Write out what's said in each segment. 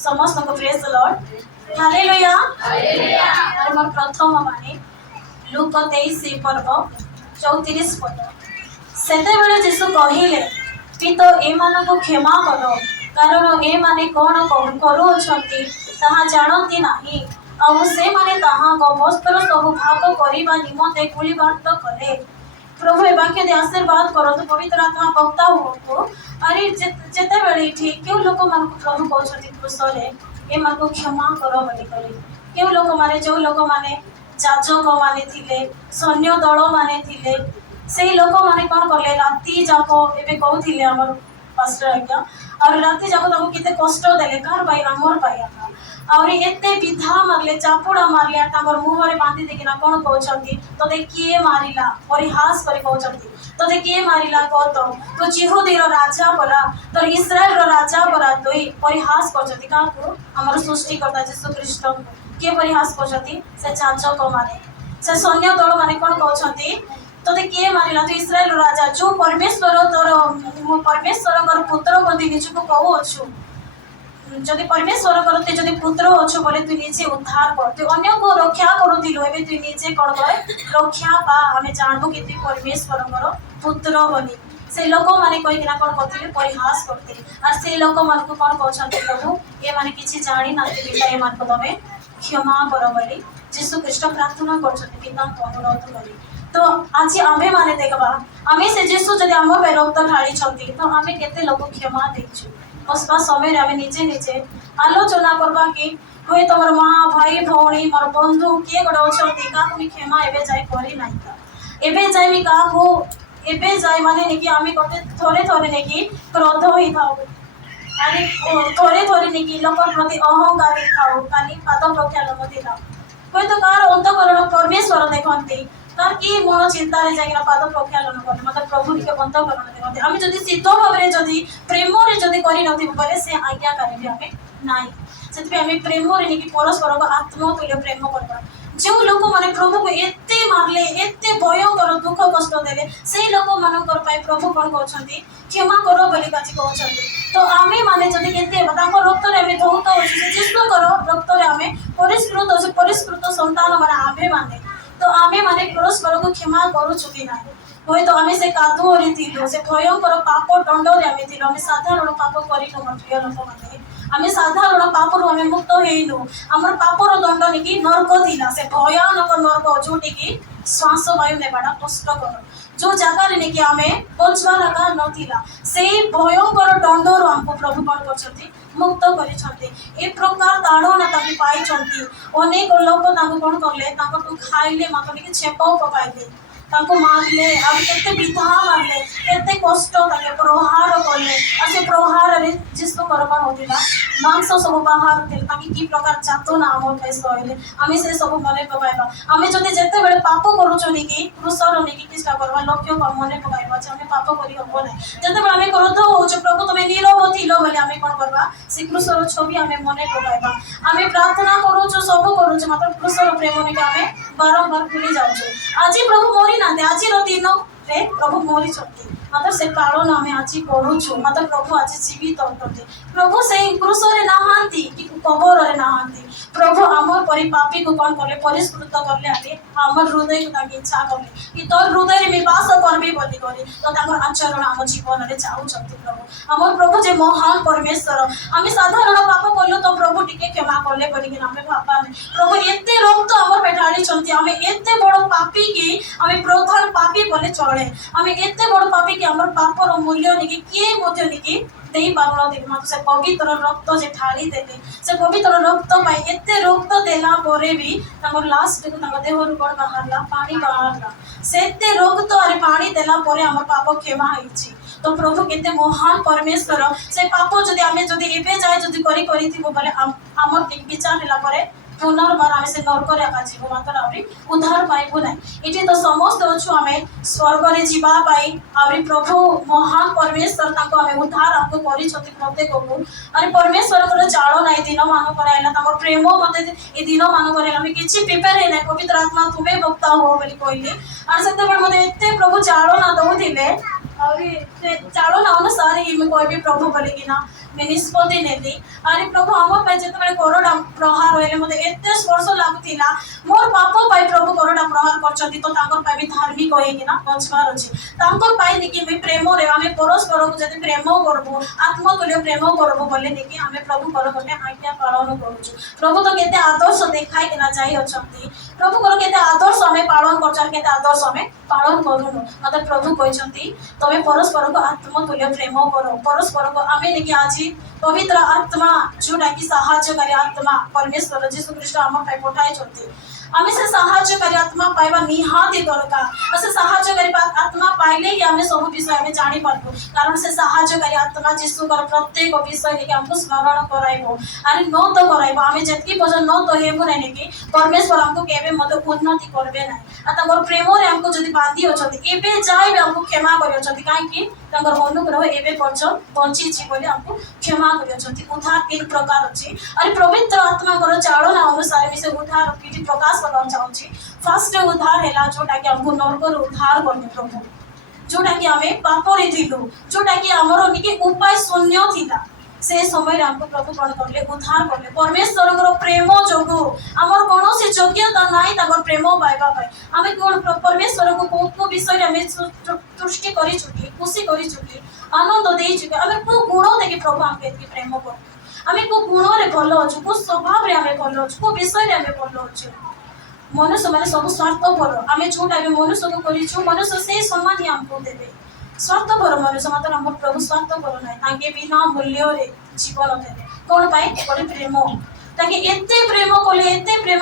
समस्त को praise the Lord hallelujah hallelujah. और मोर प्रथम माने लूक 23 पर्व 34 पद सेते बेले यीशु कहिले पितो एमान को क्षमा करो कारण ए माने कोन करूछंती ताहा जानती नाही और से माने ताहा को वस्त्र सब भाग करिबा निमते गुली बांट करे। प्रभु ए वाक्य दे आशीर्वाद करो तो पवित्र आत्मा वक्ता हो अरे जेते बेले ठीक क्यों लोक मान प्रभु कहछंती क्रूसरे ए मान को क्षमा करो बोली करे क्यों लोक माने जो लोक माने जाजक माने थिले सैन्य दल माने थिले सेही लोक माने कोन करले राती जाको एबे कहउथिले हमर पास्टर आज्ञा और राती जाको ताको केते कष्ट देले कार भाई हमर भाई और एते विधा मारले चापुड़ा मारले ताकर मुहरे बांधी देखिना कोन कहउछंती तोते किए मारिला परिहास करे कहउछंती तोते किए मारिला कहतो तो जिहुदीर राजा परा तो इस्राएल रो राजा परा तोई परिहास करछंती काको हमर सृष्टिकर्ता यीशु ख्रीष्ट के परिहास करछंती से जाजक माने से सैन्य दल माने कोन कहउछंती तोते किए मारिला तो इस्राएल राजा जो परमेश्वर तोर परमेश्वर पुत्र बंदी निजको कहू अछु जदि परमेश्वर करते जदि पुत्र अच्छु बोले तु निजे उद्धार कर तु अन्य को रक्षा करूथिलु एबे तु निजे कोन करे रक्षा पा हमें जानबो कि तु परमेश्वर पुत्र बनी से लोक माने कोइ किना कोन करथिले परिहास करथिले और से लोक मान को कोन कहछंती प्रभु ए माने किछि जानि नाते बेटा ए मान को तमे क्षमा करो बोली यीशु ख्रीष्ट प्रार्थना करछंती पिता को अनुरोध करी। तो आज आमे माने देखबा आमे से यीशु जदि हम पे रक्त ढाली छंती तो आमे केते लोक क्षमा देछु बसबा समय आमे निजे निजे आलोचना करबा कि होय तमर मां भाई भौणी मोर बंधु के गड अछंती का मी क्षमा एबे जाय करी नाही ता एबे जाय मी का हो एबे जाय माने नेकी आमे कते थोरे थोरे नेकी क्रोध होई थाउ अरे थोरे थोरे नेकी लोक प्रति अहंकारी थाउ काली पाद प्रख्याल मते थाउ होय तो कार अंतकरण परमेश्वर देखंती तार की मन चिंता रे जाइना पाद प्रख्यालन करते मतलब प्रभु के अंतकरण देखंती आमे जदी सिद्ध भाबरे जदी प्रेम रे जदी करी नथि बले से आज्ञाकारी भी आमे नाही सेति आमे प्रेम रे नेकी परस्पर को आत्मतुल्य प्रेम करबा जो लोक माने प्रभु को एते मारले एते भयंकर दुख कष्ट देले से लोक मानकर पाए प्रभु कोन कहछंती क्षमा करो बोली काची कहछंती। तो आमे माने जदी केते ताको रक्त रे आमे धौत अछि जिस्तो करो रक्त रे आमे परिष्कृत संतान माने आमे माने तो आमे माने परस्पर को क्षमा करू छुकी नाही होय तो आमे से कादो रे थिलो से भयंकर पाप दंड रे आमे थिलो आमे साधारण पाप करी न प्रिय लोक माने आमे साधारण पापरु आमे मुक्त हेइनु हमर पापर दंड निकी नरक थिला से भयानक नरक जोटी की श्वास वायु नेबाडा कष्टकर जो जगह रे निकी आमे पछवा लगा नथिला सेही भयंकर दंडरु हमको प्रभु कोन करछथि मुक्त करिछथि ए प्रकार ताड़ना ताकि पाई छथि अनेक लोक ताको कोन करले ताको तू खाइले मात्र निकी छेपो पकाइले ताको मारले अब केते विधा मारले केते कष्ट ताके प्रहार करले आ से प्रहार रे जिसको करबा होतिला मांस सब बाहर थिल ताकि की प्रकार जातो ना हम पे सहिले आमे से सब मने पकाइबा आमे जते जेते बेले पाप करू छनी की क्रूसर निकी किस्ता करबा लक्ष्य को मने पकाइबा जे आमे पाप करी हो नै जते बेले आमे करू तो हो प्रभु तमे नीरव थिलो बोले आमे कोन करबा से क्रूसर छवि आमे मने पकाइबा आमे प्रार्थना करू छ सब करू छ मात्र क्रूसर प्रेम निके आमे बारंबार भूली जाउ छ आज प्रभु मोरी ना आज दिन रे प्रभु मोरी छथि मात्र से कारण आमे आज करू छु मात्र प्रभु आज जीवित अटते प्रभु से क्रूस रे नाहांती कि कबर रे नाहांती प्रभु हमर परि पापी को कोन करले परिष्कृत करले आले हमर हृदय को ताके इच्छा करले कि तोर हृदय रे मी वास करबे बोली करे तो ताकर आचरण हम जीवन रे चाहू छथि प्रभु हमर प्रभु जे महान परमेश्वर आमे साधारण पाप करलो तो प्रभु टिके क्षमा करले बोली कि हमें पापा नै प्रभु एते रक्त हमर पेठाली छथि हमें एते बड़ पापी की हमें प्रधान पापी बोले चले हमें एते बड़ पापी कि हमर पापर मूल्य निकी के मध्ये निकी देई पारलो दे मात्र से पवित्र रक्त जे ढाली देले से पवित्र रक्त पाई एते रक्त देला परे भी तमर लास्ट को तम देह रु कोन बाहरला पानी बाहरला सेते रक्त अरे पानी देला परे हमर पाप क्षमा होईची तो प्रभु केते महान परमेश्वर से पाप जदी आमे जदी एबे जाय जदी करी करी थी बोले हमर विचार हला परे पुनर्बार आमे से नरक रे आका जीव मात्र आउरी उद्धार पाइबो नै इठी तो समस्त अछु आमे स्वर्ग रे जीवा पाई आउरी प्रभु महान परमेश्वर ताको आमे उद्धार आपको करी छथि प्रत्येक को अरे परमेश्वर को जाळो नै दिन मान कराइला ताको प्रेम मते ए दिन मान कराइला आमे किछि प्रिपेयर हे नै पवित्र आत्मा तुमे भक्ता हो बोली कहले आ सते बड मते एते प्रभु जाळो ना दउ दिले आउरी जाळो ना अनुसार ही मैं कहबी प्रभु बोली कि ना निष्पत्ति नेली। अरे प्रभु आम जिते कोरोना प्रहार होइले मते एते स्पर्श लागुला मोर पाप पाई प्रभु कोरोना प्रहार कर तो भी धार्मिक होना बचवार अच्छे देखिए प्रेम आम परस्पर को जब प्रेम करबू आत्मतुल्य प्रेम करबू बोले देखिए आम प्रभु को गोटे आज्ञा पालन करुचु। प्रभु तो केते आदर्श देखाई जाई अछंती प्रभु को केते आदर्श आम पालन कर आदर्श आम पालन करूनु मतलब प्रभु कहते तुम्हें परस्पर को आत्मतुल्य प्रेम करो परस्पर को आम देखिए आज पवित्र आत्मा जोटा कि साहाय्यकारी आत्मा परमेश्वर जीशु ख्रीष्ट आम पठाई आम से साहाय्यकारी आत्मा पाइबा निहाती दरकार से साहाय्यकारी आत्मा पाइले ही आम सब विषय आम जानी पारबू कारण से साहाय्यकारी आत्मा जीशुकर प्रत्येक विषय लेकिन आमको स्मरण कराइबो अरे न तो कराइबो आम जितकी पर्यटन न तो हेबू ना कि परमेश्वर आमको केबे मत उन्नति करबे ना आ प्रेम रे आमको जदि बांधी अछंती एबे जाय आमको क्षमा करि अछंती काहे अनुग्रह एवं पर्यटन बंची बोली आमको क्षमा कर उद्धार 3 प्रकार अच्छी अरे पवित्र आत्मा चालना अनुसार भी से उद्धार प्रकाश करना चाहूँगी। फर्स्ट उद्धार है जोटा कि आमको नर्गर उद्धार करने प्रभु जोटा कि आम पापरे थिलु जोटा कि आमर निके उपाय शून्य थिला से समय आमको प्रभु कौन करले उद्धार करले परमेश्वर प्रेम जोगु आमर कौन योग्यता ना प्रेम पाइबा आम कौन परमेश्वर को कौ विषय आम तुष्टि कर खुशी कर आनंद दे चुके आम कौ गुण देखिए प्रभु आम प्रेम कर आम कौ गुण में भल अच्छु कौ स्वभाव में आम भल अच्छु कौ विषय आम भल अच्छु मनुष्य मैंने सब स्वार्थपर आम जोटा भी मनुष्य को करूँ मनुष्य से सम्मान ही आमको देवे स्वार्थपर मनुष्य मात्र आम प्रभु स्वार्थपर ना बिना मूल्य जीवन देवे कौन पाए गोटे प्रेम ताकि एते प्रेम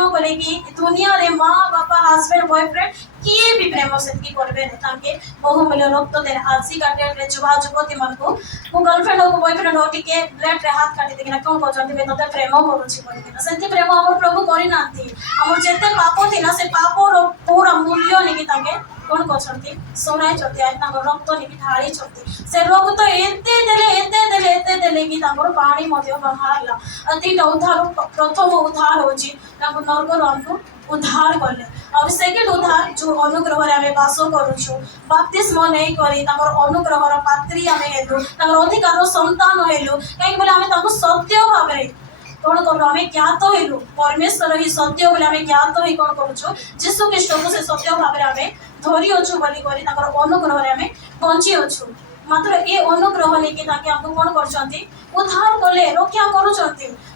कले कि दुनिया रे माँ बापा हस्बैंड बॉयफ्रेंड किए भी प्रेम से करबे ताके बहुमूल्य रक्त दे आजी काटे जुवा जुवती मन को गर्लफ्रेंड को बॉयफ्रेंड हो टिके ब्लेड रे हाथ काटी देना कौन कहते हैं तोते प्रेम करुची बोलिना से प्रेम हम प्रभु करी नांती हमर जेते पाप थिला से पाप रो पूरा मूल्य नेकी ताके कौन कहते सोनाई चलती आज रक्त नेकी ढाली चलती से रोग तो एते देले कि पानी बाहरला तीन उद्धार प्रथम उद्धार हो नर्गर हमको उद्धार कले और सेकेंड उद्धार जो अनुग्रह आम बास करुचु बाप्तिस्म नहीं करी अनुग्रह पात्री आम हेलु अधिकार संतान हेलु कहीं आम सत्य भाव कौन करूँ आम ज्ञात हेलु परमेश्वर ही सत्य बोले आम ज्ञात ही कौन करुचु जीशु ख्रीष्ट को से सत्य भाव आम धरी अच्छु बोली अनुग्रह आम बंची अच्छु मात्र ये अनुग्रह लेकिन आमको कौन कर उद्धार कले रक्षा करुँच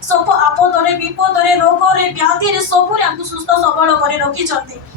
सब आपदे विपदे रोगे व्याधि सब आमको सुस्थ सबल कर रखी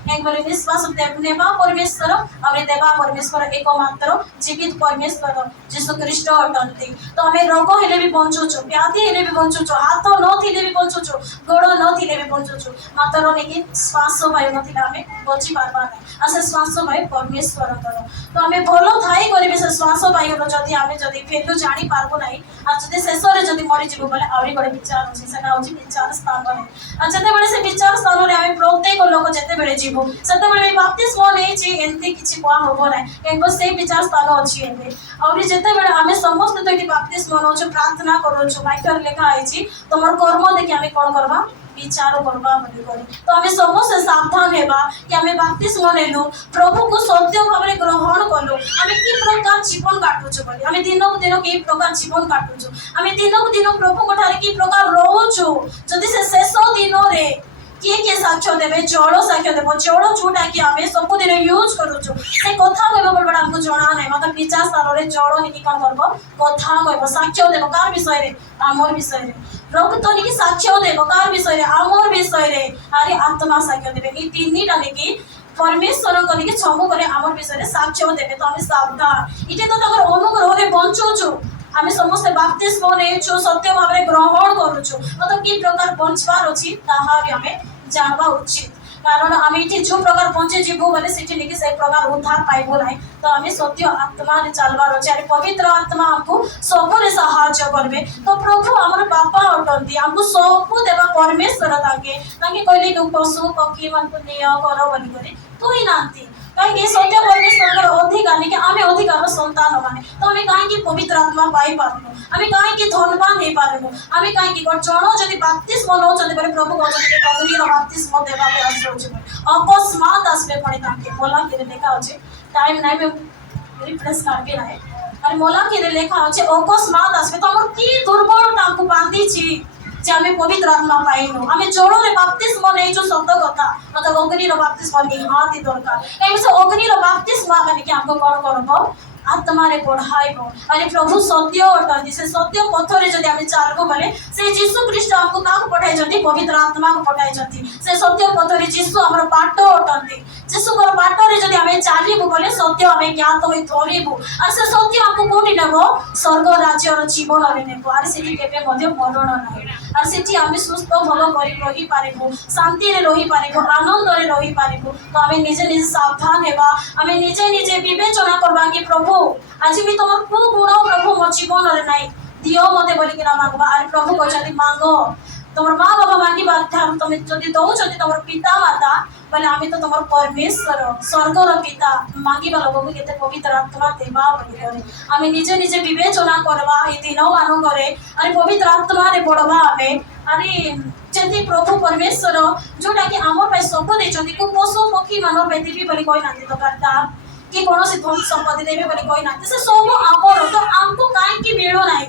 निश्वास नेवा परमेश्वर और देवा परमेश्वर एकमात्र जीवित परमेश्वर जीशु ख्रीष्ट अटंती तो आम रोग हेले भी बंचुचु व्याधि हेले भी बंचुचु हाथ नथिले भी बंचुचु गोड़ नथिले भी बंचुचु मात्र लेकिन श्वास वायु नथिले आम बची पार्बा ना आ से श्वास वायु परमेश्वर तो आम भल थाई करेंगे से श्वास वायु जदि आम जदि फेलु जानी पार्बू ना आ जदि शेष में जदि मरीजु बोले आहरी गोटे विचार अच्छे से विचार स्थान है जिते से विचार स्थान में आम प्रत्येक लोक जिते जीव से बाप्तिस्म नहीं एमती किसी कह हम ना कहीं से विचार स्थान अच्छी आहरी जिते आम समस्त तो बाप्तिस्म नौ प्रार्थना करूँ वाक्य लिखाई तुम कर्म देखिए आम कौन करवा विचार करवा तो आम समस्त सावधान होगा कि आम बाप्तिस्म नेलु प्रभु को सत्य भाव में ग्रहण कलु आम कि प्रकार जीवन काटुचु बोली आम दिन को दिन कि प्रकार जीवन काटुचु आम दिन को दिन प्रभु कि प्रकार रोचु जदि से शेष दिन में किए साक्ष्य देवे जल साक्ष्य देव जल जोटा कि आम सबुदिन यूज करुचु से कथा कह पड़ा आमको जना ना मतलब विचार स्थान में जल नहीं कौन कर कथा कह साक्ष्य देव कार विषय आमर विषय रक्त नहीं साक्ष्य देव कार विषय आमर विषय अरे आत्मा साक्ष्य देवे ये तीन टा नहीं परमेश्वर को छमु करे आमर विषय साक्ष्य देवे तो आम सावधान ये तो अनुग्रह बंचुचु आम समस्त बाप्तिस्म नहीं सत्य भाव में ग्रहण करुचु मतलब कि प्रकार बंचवार अच्छी आम जानवा उचित कारण आम ये जो प्रकार बंचे जीवु बोले से प्रकार उद्धार पाइबू ना तो आम सत्य आत्मा चलबार अच्छे अरे पवित्र आत्मा आमको सबुरे साहाय्य करेंगे तो प्रभु आम बापा अटंती आमको सबू देवा परमेश्वर कहले कि पशु पक्षी मान निय कर बोलिक तुई नांती कहीं सत्य परमेश्वर अधिकार नहीं आम अधिकार संतान माने तो आम कहीं पवित्र आत्मा पाई पार्नु आम कहीं धनवान हो पार्नु आम कहीं जन जब बाप्तिस्म नौ प्रभु कहते गंभीर बाप्तिस्म देवा अकस्मात आसबे पुणी बलांगीर देखा अच्छे टाइम ना रिफ्रेश कर भी ना अरे मोलाकी रे लेखा अछि अकस्मात आसबे तो हमर की दुर्बलता को बांधी छी जे हमें पवित्र आत्मा पाइनु हमें जोड़ो रे बपतिस्मा नै जो शब्द कथा मतलब अग्नि रो बपतिस्मा निहाती दरकार एमे से अग्नि रो बपतिस्मा माने कि हमको कोन करबो आत्मा रे बढ़ाइबो अरे प्रभु सत्य अटंती से सत्य पथरे जदि आमे चालबो बोले से यीशु ख्रीष्ट हमको काको पठाइ जति पवित्र आत्मा को पठाइ जति से सत्य पथरे यीशु हमर बाट अटंती यीशु को बाट रे जदि आमे चालिबो बोले सत्य आमे ज्ञात होई धरिबो और से सत्य हमको कोठी नेबो स्वर्ग राज्य रो जीवन रे नेबो और सेठी केबे मध्य मरण नाही और सेठी आमे सुस्थ भलो करि रही पारिबो शांति रे रही पारिबो आनंद रे रही पारिबो तो आमे निजे निजे सावधान हेबा आमे निजे निजे विवेचना करबा कि प्रभु आज भी तुम को गुण प्रभु मो जीवन रे नाही दियो मते बोली किना मांगबा और प्रभु कहछथि मांगो तुम मां बाबा मांगी बात थाम तुम जदि दो जदि तुम पिता माता बोले आमी तो तुम परमेश्वर स्वर्ग रो पिता मांगी बा लोग केते पवित्र आत्मा देबा बोली करे आमी निजे निजे विवेचना करबा ए दिनो मानु करे अरे पवित्र आत्मा रे पड़बा आमे अरे जति प्रभु परमेश्वर जोटा कि हमर पे सब दे जति को पशु पक्षी मानव पे देबी बोली कोइ नांती तो करता कि कौन सी धन संपत्ति देवे बोले कोई ना से सब आमर तो हमको काहे की मिलो नाही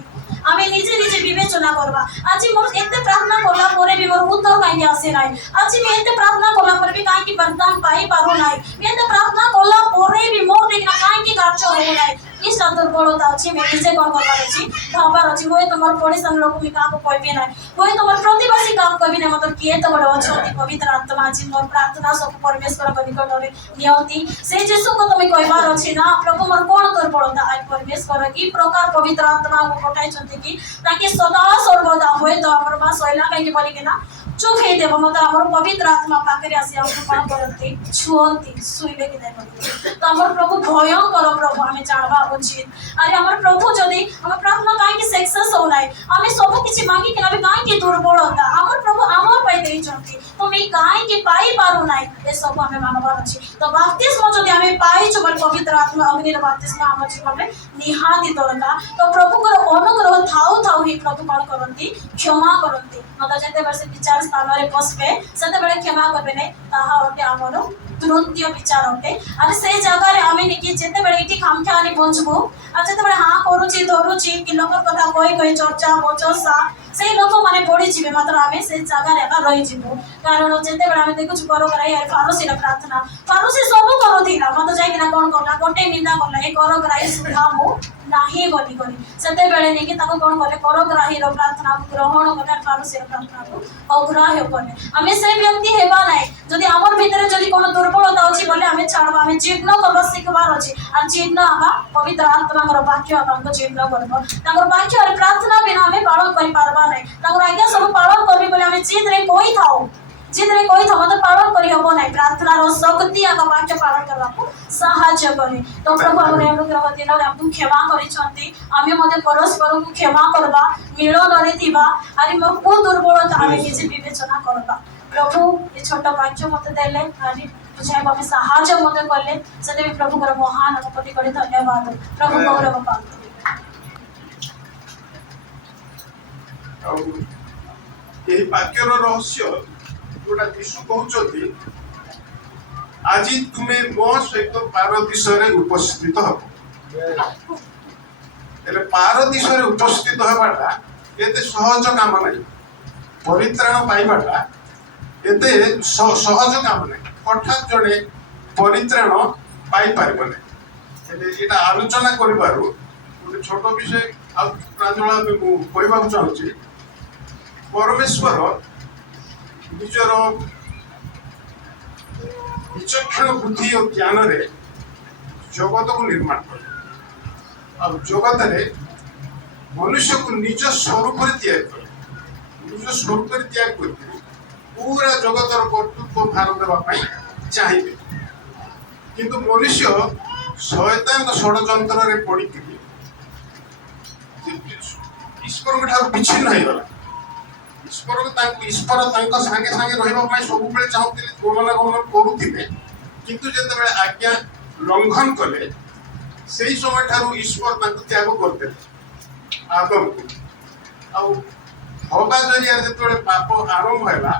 आमे निजे निजे विवेचना करबा आज मोर एते प्रार्थना करला परे भी मोर उत्तर काहे आसे नाही आज मैं एते प्रार्थना करला परे भी काहे की वरदान पाई पारो नाही मैं एते प्रार्थना करला परे भी मोर देखना काहे की कार्य हो नाही इस दुर्बलता अछि मैं निजे कोन करबार अछि भाबार अछि मोय तमर पड़ोसन लोक मी काको कहबे नाही मोय तमर प्रतिवासी काम कहबे नाही मतलब किए त बडो अछि पवित्र आत्मा अछि मोर प्रार्थना सब परमेश्वर को निकट रे नियति से जेसु को तुम कहबार अछि ना प्रभु मोर कोन दुर्बलता आज परमेश्वर की प्रकार पवित्र आत्मा को पठाई छथि कि ताकि सदा सर्वदा होय तो हमर बा सैला काहे बोली के ना चुप हे देव मतलब हमर पवित्र आत्मा पाकरे आसी हम कोन करते छुअंती सुइले के नाही तो हमर प्रभु भयंकर प्रभु हमें जानबा उचित अरे हमर प्रभु जदि हम प्रार्थना काहे कि सक्सेस हो नाही हमें सब किछि मांगी के ना काहे कि दुर्बलता हमर प्रभु हमर पाई देई छथि तो मैं काहे कि पाई पारो नाही ए सब हमें मानबार अछि तो बपतिस्मा जदि हमें पाई छ पवित्र आत्मा अग्नि रो बपतिस्मा हमर जीवन में निहाती दरकार तो प्रभु को अनुग्रह थाउ थाउ ही प्रभु कोन करंती क्षमा करंती मतलब जते वर्ष विचार स्थान रे बसबे सते बेले क्षमा करबे नै ताहा ओटे हमरो तुरंतीय विचार होते और से जगह रे हमें निकी जेते बेले इटी खामखा आनी पहुंचबो आ जेते बेले हां करूची धरूची कि लोक कथा कोई चर्चा बचसा से लोक माने पड़ी जिवे मात्र हमें से जगह रे का रही जिवो कारण जेते बेले हमें देखु करो कराई यार फारोसी रा प्रार्थना फारोसी सब करो थिला मत जाय कि ना कोन करला गोटे निंदा करला ए करो कराई सुधामु नाही बोली करी सते बेले नेकी ताको कोन करे करो कराई रो प्रार्थना को ग्रहण करे फारोसी रा प्रार्थना को अग्राह्य करे हमें से व्यक्ति हेबा नाही जदि हमर भीतर जदि कोन दुर्बलता अछि बोले हमें छाड़बा हमें जीर्ण करबा सिखबार अछि आ जीर्ण आबा पवित्र आत्मा रो वाक्य हमको जीर्ण करबो ताकर वाक्य और प्रार्थना बिना हमें पालन करि पारबा नै ताकर आज्ञा सब पालन करबी बोले हमें जिद रे कोई थाओ मतलब पालन करी हबो नै प्रार्थना रो शक्ति आ वाक्य पालन करबा को सहायता करे तो प्रभु हमरे अनुग्रह दिन रे हम क्षमा करि छथि हमें मते परस्पर को क्षमा करबा मिलन रे थिबा आरि मोर को दुर्बलता हमें किछि विवेचना करबा प्रभु ये छोटा वाक्य मते देले आरि बुझाइ बाबे सहायता मते करले सते भी प्रभु को महान अनुपति करे धन्यवाद प्रभु गौरव पाए यही वाक्यर रहस्य जोटा यीशु कहउछथि आज तुमे मो सहित पारदीश रे उपस्थित हो एले पारदीश रे उपस्थित होबाटा एते सहज काम नै परित्राण पाइबाटा एते सहज काम नै हठात जड़े परित्राण पाई पारिबो नै एले एटा आलोचना करिबारु गोटे छोट विषय आ प्रांजला में कहबा चाहूची परमेश्वर निजर विचक्षण बुद्धि और ज्ञान रे जगत को निर्माण कर जगत रे मनुष्य को निज स्वरूप निज स्वरूप त्याग कर पूरा जगत कर्तृत्व भार देवाई चाहिए किंतु मनुष्य शैतान षड्यंत्र रे पड़ी ईश्वर ठार विच्छिन्न हो गला ईश्वर सांगे सांगे रहा सब चाहते गमनागमन करुले किंतु जिते आज्ञा लंघन कले से समय ठार ईश्वर त्याग करदे आदम को हवा जरिया जो पाप आरंभ है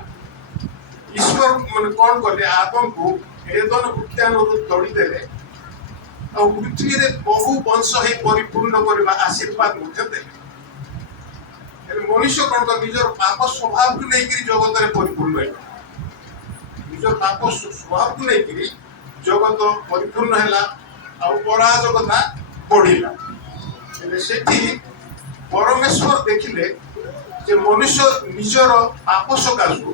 ईश्वर मान कौन कले आदम को एदन उद्यान तड़ीदे ଆଉ ପୃଥିବୀରେ ବହୁ ବଂଶ ହେଇ ପରିପୂର୍ଣ୍ଣ କରିବା ଆଶୀର୍ବାଦ ମଧ୍ୟ ଦେଲେ। ହେଲେ ମଣିଷ କଣ କର ନିଜର ପାପ ସ୍ୱଭାବକୁ ନେଇକରି ଜଗତରେ ପରିପୂର୍ଣ୍ଣ ହେଲା। ନିଜର ପାପ ସ୍ୱଭାବକୁ ନେଇକରି ଜଗତ ପରିପୂର୍ଣ୍ଣ ହେଲା ଆଉ ଅରାଜକତା ବଢିଲା। ହେଲେ ସେଠି ପରମେଶ୍ୱର ଦେଖିଲେ ଯେ ମନୁଷ୍ୟ ନିଜର ପାପ ସକାଶୁ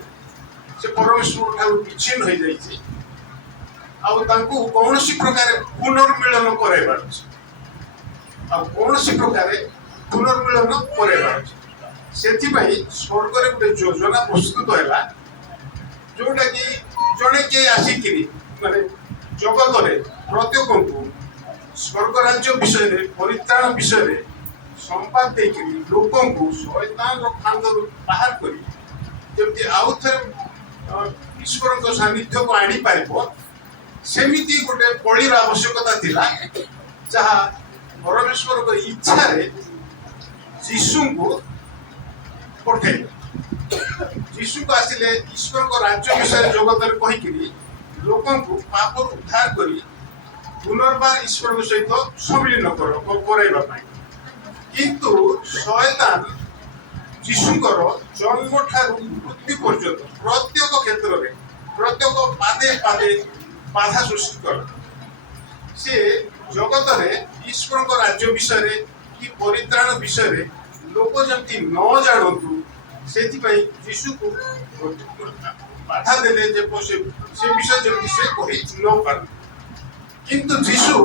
ସେ ପରମେଶ୍ୱର ଠାରୁ ବିଚ୍ଛିନ୍ନ ହୋଇଯାଇଛି ଆଉ ତାଙ୍କୁ କୌଣସି ପ୍ରକାର ପୁନର୍ମିଳନ କରାଇବାର ଅଛି। ଆଉ କୌଣସି ପ୍ରକାର ପୁନର୍ମିଳନ କରାଇବାର ଅଛି। ସେଥିପାଇଁ ସ୍ୱର୍ଗରେ ଗୋଟେ ଯୋଜନା ପ୍ରସ୍ତୁତ ହେଲା, ଯୋଉଟା କି ଜଣେ କିଏ ଆସିକିରି ମାନେ ଜଗତରେ ପ୍ରତ୍ୟେକଙ୍କୁ ସ୍ୱର୍ଗ ରାଜ୍ୟ ବିଷୟରେ ପରିତ୍ରାଣ ବିଷୟରେ ସମ୍ବାଦ ଦେଇକରି ଲୋକଙ୍କୁ ଶୟତାନର ଫାନ୍ଦରୁ ବାହାର କରି ଯେମିତି ଆଉ ଥରେ ଈଶ୍ୱରଙ୍କ ସାନ୍ନିଧ୍ୟକୁ ଆଣିପାରିବ, ସେମିତି ଗୋଟେ ବଳିର ଆବଶ୍ୟକତା ଥିଲା, ଯାହା ପରମେଶ୍ୱରଙ୍କ ଇଚ୍ଛାରେ ଯୀଶୁଙ୍କୁ ପଠେଇଲେ। ଯୀଶୁଙ୍କୁ ଆସିଲେ ଈଶ୍ୱରଙ୍କ ରାଜ୍ୟ ବିଷୟରେ ଜଗତରେ କହିକିରି ଲୋକଙ୍କୁ ପାପରୁ ଉଦ୍ଧାର କରି ପୁନର୍ବାର ଈଶ୍ୱରଙ୍କ ସହିତ ସମ୍ମିଳନ କରାଇବା ପାଇଁ। କିନ୍ତୁ ଶୟତାନ ଯୀଶୁଙ୍କର ଜନ୍ମ ଠାରୁ ମୃତ୍ୟୁ ପର୍ଯ୍ୟନ୍ତ ପ୍ରତ୍ୟେକ କ୍ଷେତ୍ରରେ ପ୍ରତ୍ୟେକ ପାଦେ ପାଦେ ବାଧା ସୃଷ୍ଟି କରେ। ସେ ଜଗତରେ ଈଶ୍ୱରଙ୍କ ରାଜ୍ୟ ବିଷୟରେ କି ପରିତ୍ରାଣ ବିଷୟରେ ଲୋକ ଯେମିତି ନ ଜାଣନ୍ତୁ, ସେଥିପାଇଁ ଯୀଶୁକୁ ବାଧା ଦେଲେ ଯେ ସେ ବିଷୟ ଯେମିତି ସେ କହି ନ ପାରନ୍ତି। କିନ୍ତୁ ଯୀଶୁ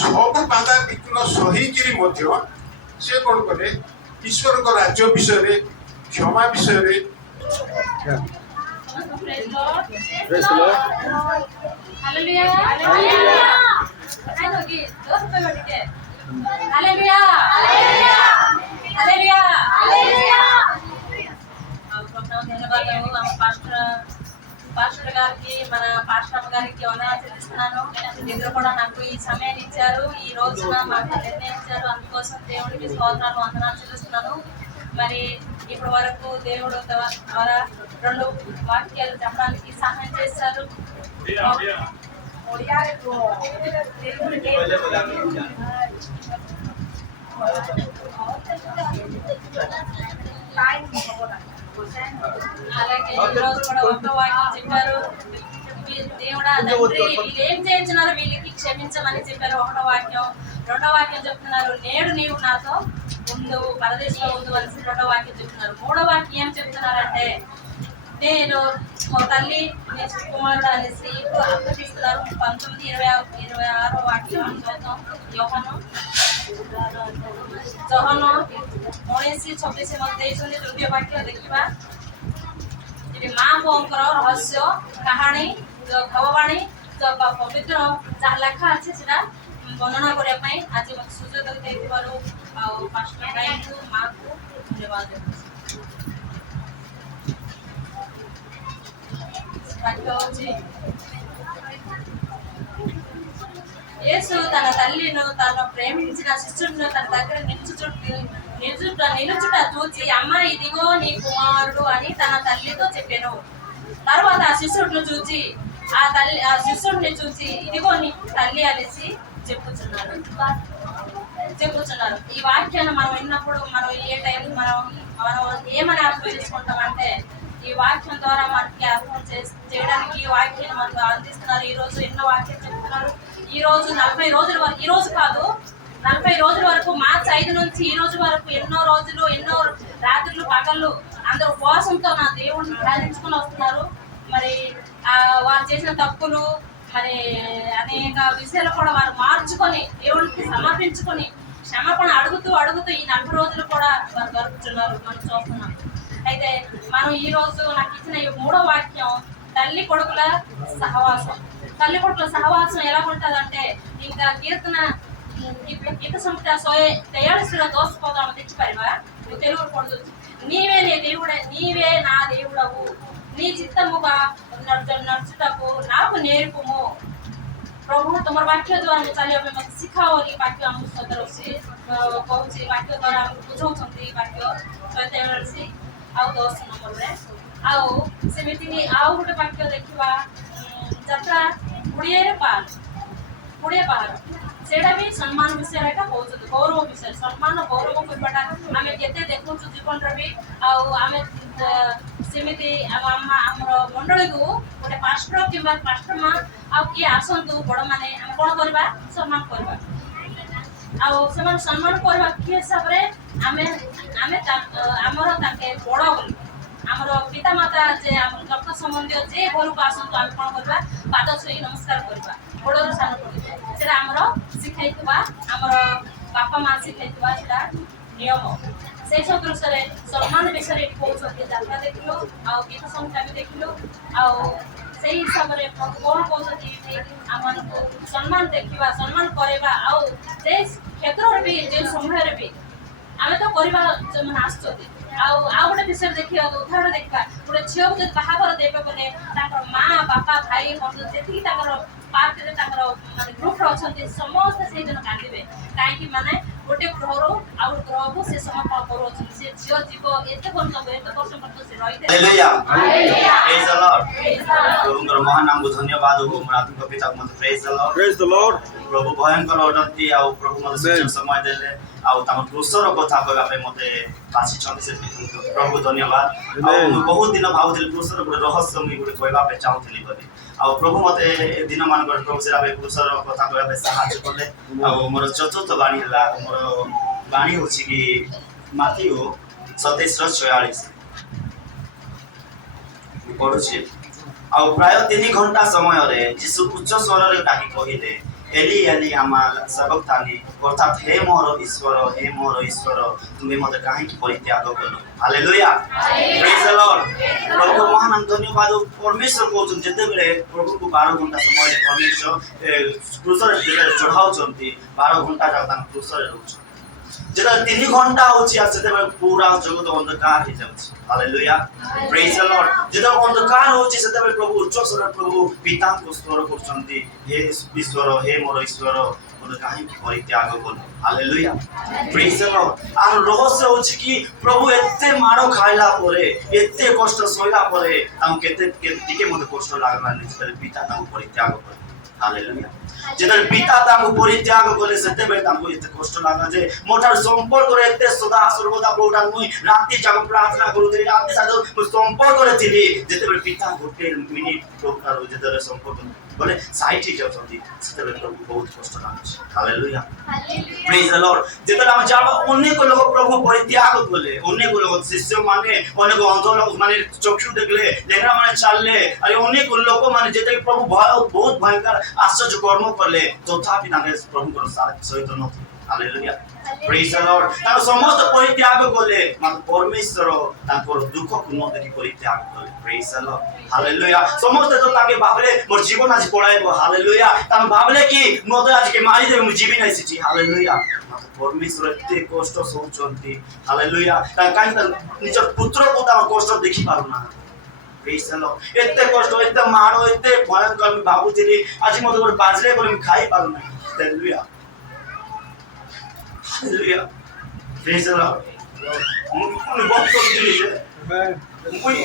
ସବୁ ବାଧା ବିଘ୍ନ ସହିକିରି ମଧ୍ୟ ସେ କଣ କଲେ, ଈଶ୍ୱରଙ୍କ ରାଜ୍ୟ ବିଷୟରେ କ୍ଷମା ବିଷୟରେ పాస్టర్ గారికి మన పాస్టర్ గారికి వందనాలు చెల్లిస్తున్నాను. నిద్ర కూడా నాకు ఈ సమయాన్ని ఇచ్చారు, ఈ రోజున మాకు నిర్ణయించారు. అందుకోసం దేవుడికి స్తోత్రాలు వందనాలు చెల్లిస్తున్నాను. మరి ఇప్పటి వరకు దేవుడు ద్వారా 2 వాక్యాలు చెప్పడానికి సహాయం చేశారు. అలాగే ఈరోజు కూడా ఒక వాక్యం చెప్పారు. దేవుడా తండ్రి వీళ్ళు ఏం చేయించున్నారో వీళ్ళకి క్షమించమని చెప్పారు. 1వ వాక్యం. 2వ వాక్యం చెప్తున్నారు, నేడు నీవు నాతో ఉండు, పరదేశంలో ఉండు అని 2వ వాక్యం చెప్తున్నారు. 3వ వాక్యం ఏం చెప్తున్నారంటే, నేను మా తల్లి నేను కుమారుడు అనేసి ఇప్పుడు అప్పగిస్తున్నారు. 19:26 వాక్యం చూద్దాం. యోహాను 19:26 ମତେ ଦେଇଛନ୍ତି ତୃତୀୟ ବାକ୍ୟ ଦେଖିବା। ଏଠି ମା ପୁଅଙ୍କର ରହସ୍ୟ କାହାଣୀ ଭଗବାଣୀ ପବିତ୍ର ଯାହା ଲେଖା ଅଛି ସେଟା ବର୍ଣ୍ଣନା କରିବା ପାଇଁ ଆଜି ମତେ ସୁଯୋଗ ଦେଇଥିବାରୁ ଆଉ ପାଷ୍ଟର ଭାଇଙ୍କୁ ମାଙ୍କୁ ଧନ୍ୟବାଦ ଦେଉଛି। వాక్యం వచ్చి, యేసు తన తల్లిను తను ప్రేమించిన శిష్యుడిని తన దగ్గర నిలుచుట చూచి, అమ్మ ఇదిగో నీ కుమారుడు అని తన తల్లితో చెప్పాను. తర్వాత ఆ శిష్యుడిని చూచి ఇదిగో నీ తల్లి అనేసి చెప్పుచున్నారు. ఈ వాక్యాన్ని మనం విన్నప్పుడు మనం ఏ టైం మనం ఏమని అర్థం చేసుకుంటామంటే, ఈ వాక్యం ద్వారా మనకి అర్థం చేయడానికి ఈ వాక్యాన్ని మనకు అందిస్తున్నారు. ఈ రోజు ఎన్నో వాక్యాలు చెప్తున్నారు. ఈ రోజు 40 రోజుల వరకు, ఈ రోజు కాదు 40 రోజుల వరకు, మార్చి 5 నుంచి ఈ రోజు వరకు ఎన్నో రోజులు, ఎన్నో రాత్రులు పగళ్ళు అందరూ ఉపవాసంతో నా దేవుడిని ధ్యానించుకుని వస్తున్నారు. మరి వారు చేసిన తప్పులు, మరి అనేక విషయాలు కూడా వారు మార్చుకొని దేవుడికి సమర్పించుకొని క్షమాపణ అడుగుతూ ఈ 40 రోజులు కూడా వారు గడుపుతున్నారు, మనం చూస్తున్నాం. అయితే మనం ఈ రోజు నాకు ఇచ్చిన ఈ 3వ వాక్యం, తల్లి కొడుకుల సహవాసం. తల్లి కొడుకుల సహవాసం ఎలా ఉంటుందంటే, ఇంకా గీత సంహిత 143 దోసుకోదాము తెచ్చిపోయావా నువ్వు తెలుగు కొడుకు, నీవే నా దేవుడవు, నీ చిత్తముగా నడుచుటకు నాకు నేర్పుము। प्रभु तुम वाक्य द्वारा चलिए मत शिखाओ कि वाक्य हम सदर से कहूँ वाक्य द्वारा बुझाऊँ वाक्य सही आउ 10 नंबर में आउ सेमिति आउ गोटे वाक्य देखा यात्रा 20 पार सेटा भी सम्मान विषय एका कहउछत गौरव विषय सम्मान गौरव करबाटा आमे केते देखुछु जीवन रे भी आमे सेमिति हमर मंडली को गोटे पास्टर किबा पास्टर मा आ कि आसंतु बड़ माने हम कोन करबा सम्मान करबा आ समान सम्मान करबा कि हिसाब रे आमे आमे हमर ताके बड़ बोल हमर पिता माता जे हमर रक्त संबंधी जे घर को आसंतु हम कोन करबा पाद छुई नमस्कार करबा बड़र सान करबा सेटा हमर सिखाइतबा हमर बापा मां सिखाइतबा सेटा नियम से सब दृश्य सम्मान विषय कहते जात्रा देखिलु आ गीत संख्या भी देखिलु आ से हिसाब रे कौन कहते आमन सम्मान देखिबा सम्मान करेबा आ से क्षेत्र रे भी जे समय रे भी आमे तो करबा जमन आछथि आ गोटे विषय देखिया उदाहरण देखा गोटे झील को बाहाघर देवे बोले माँ बापा भाई बंधु जी पार्क माने ग्रुप अच्छा समस्त से दिन कांदे कहीं माने गोटे ग्रह आउ ग्रह को से समय कौन करूँ से झील जीव एत पर्यटन एत वर्ष पर्यटन से रही हालेलुया प्रेज द लॉर्ड प्रभुଙ୍କର महान नामକୁ ଧନ୍ୟବାଦ हो ମୋର आत्मिक पिता को मते प्रेज द लॉर्ड प्रभु भयंकर अडंती आ प्रभु मते शिक्षण समय देले आ तम क्रूसर कथा कहबा पे मते बासी छथि से प्रभु धन्यवाद आ बहुत दिन भावथिल क्रूसर गोटे रहस्य मुई गोटे कहबा पे चाहूथिली बोली आ प्रभु मते दिन मान गोटे प्रभु से क्रूसर कथा कहबा पे सहायता करले आ मोर चतुर्थ बाणी हला मोर बाणी होछि कि माथियो 27:46 पढ़ुछि आ प्राय 3 घंटा समय रे यीशु उच्च स्वर रे डाकी कहिले एली एली आमाल सबक्तानी अर्थात हे मोर ईश्वर तुम्हें मते काहे कि परित्याग कलो हालेलुया प्रेज द लॉर्ड प्रभु महान धन्यवाद परमेश्वर कहउछन जते बेले प्रभु को 12 घंटा समय रे परमेश्वर क्रूसर रे चढ़ाउ चंती 12 घंटा जाता क्रूसर रे रहउछ जेता 3 घंटा होछि आ सेते पूरा जगत अंधकार हो जाउछि हालेलुया प्रेज द लॉर्ड जेता अंधकार होछि सेते प्रभु उच्च स्वर प्रभु पिता को स्वर करछंती हे ईश्वर हे मोर ईश्वर मते काहे कि परित्याग कलो हालेलुया प्रेज द लॉर्ड आ रहस्य होछि कि प्रभु एते मारो खाइला परे एते कष्ट सहिला परे ताऊ केते टिके मते कष्ट लागला नै पिता ताऊ परित्याग कलो हालेलुया जेतर पिता ताको परित्याग करे सेते बेले ताको एते कष्ट लागा जे मोटार संपर्क रे एते सदा सर्वदा प्रोग्राम मुई राति जाग प्रार्थना करूथि राति साजो संपर्क रे थिली जेते बेले पिता गोटे मिनिट प्रोग्राम जेतर संपर्क बोले साइट ही जाउछथि सेते बेले प्रभु बहुत कष्ट लागे हालेलुया प्रेज द लॉर्ड जेतर हम जाबा अनेक लोग प्रभु परित्याग कले अनेक लोग शिष्य माने अनेक अंध लोग माने चक्षु देखले लेकरा माने चलले अरे अनेक लोग माने जेते प्रभु बहुत भयंकर आश्चर्य कर्म करले तथापि ताके प्रभु को साथ सहित न हालेलुया प्रेज द लॉर्ड ताको समस्त परित्याग कले मात्र परमेश्वर ताको दुख को न देखि परित्याग कले प्रेज द लॉर्ड हालेलुया समस्त तो ताके भाबले मोर जीवन आज पड़ाइबो हालेलुया ताके भाबले कि मते आज के मारी देबे मु जीवी नै सिटी हालेलुया मात्र परमेश्वर एते कष्ट सोचंती हालेलुया ता काई निज पुत्र को ता कष्ट देखि पारुना प्रेज द लॉर्ड एते कष्ट एते मारो एते भयंकर मी भाबुथिली आज मते गोटे बाजले बोले मी खाई पारुना hallelujah hallelujah praise the lord मुई बहुत करथिली जे मुई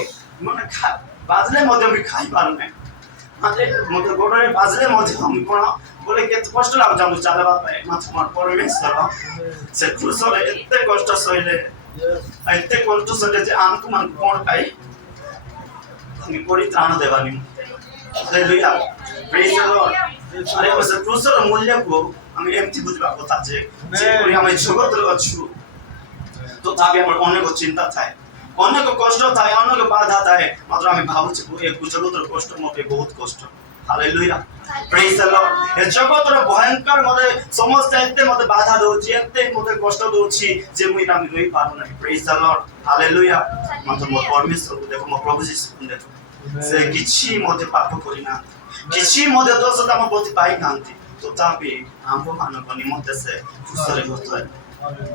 बाजले मते मी खाई पारुना माते मते गोडरे बाजले मते हम कोन बोले के कष्ट लाग जामु चालबा पाए मात्र मोर परमेश्वर से क्रूसर एते कष्ट सहिले एते कष्ट सहिले जे आमको मन कोन पाई हम परित्राण देवानी हालेलुया प्रेज द लॉर्ड अरे बस क्रूसर मूल्य को हम एमती बुझबा कथा जे कोरी हम जगत रे अछु तो ताबे हमर अनेक चिंता थाए अनेक कष्ट थाए अनेक बाधा थाए मात्र हम भाबु छु एक जगत रे कष्ट मते बहुत कष्ट हालेलुया प्रेज द लॉर्ड ए जगत रे भयंकर मते समस्त एते मते बाधा दोछि एते मते कष्ट दोछि जे मुई हम रहि पारु नै प्रेज द लॉर्ड हालेलुया मात्र मोर परमेश्वर देखो मोर प्रभु जी देखो से किछि मते पाप करिना किछि मते दोष तम पति पाई नांती तथापि हमको मानव निमंते से खुशरे होतय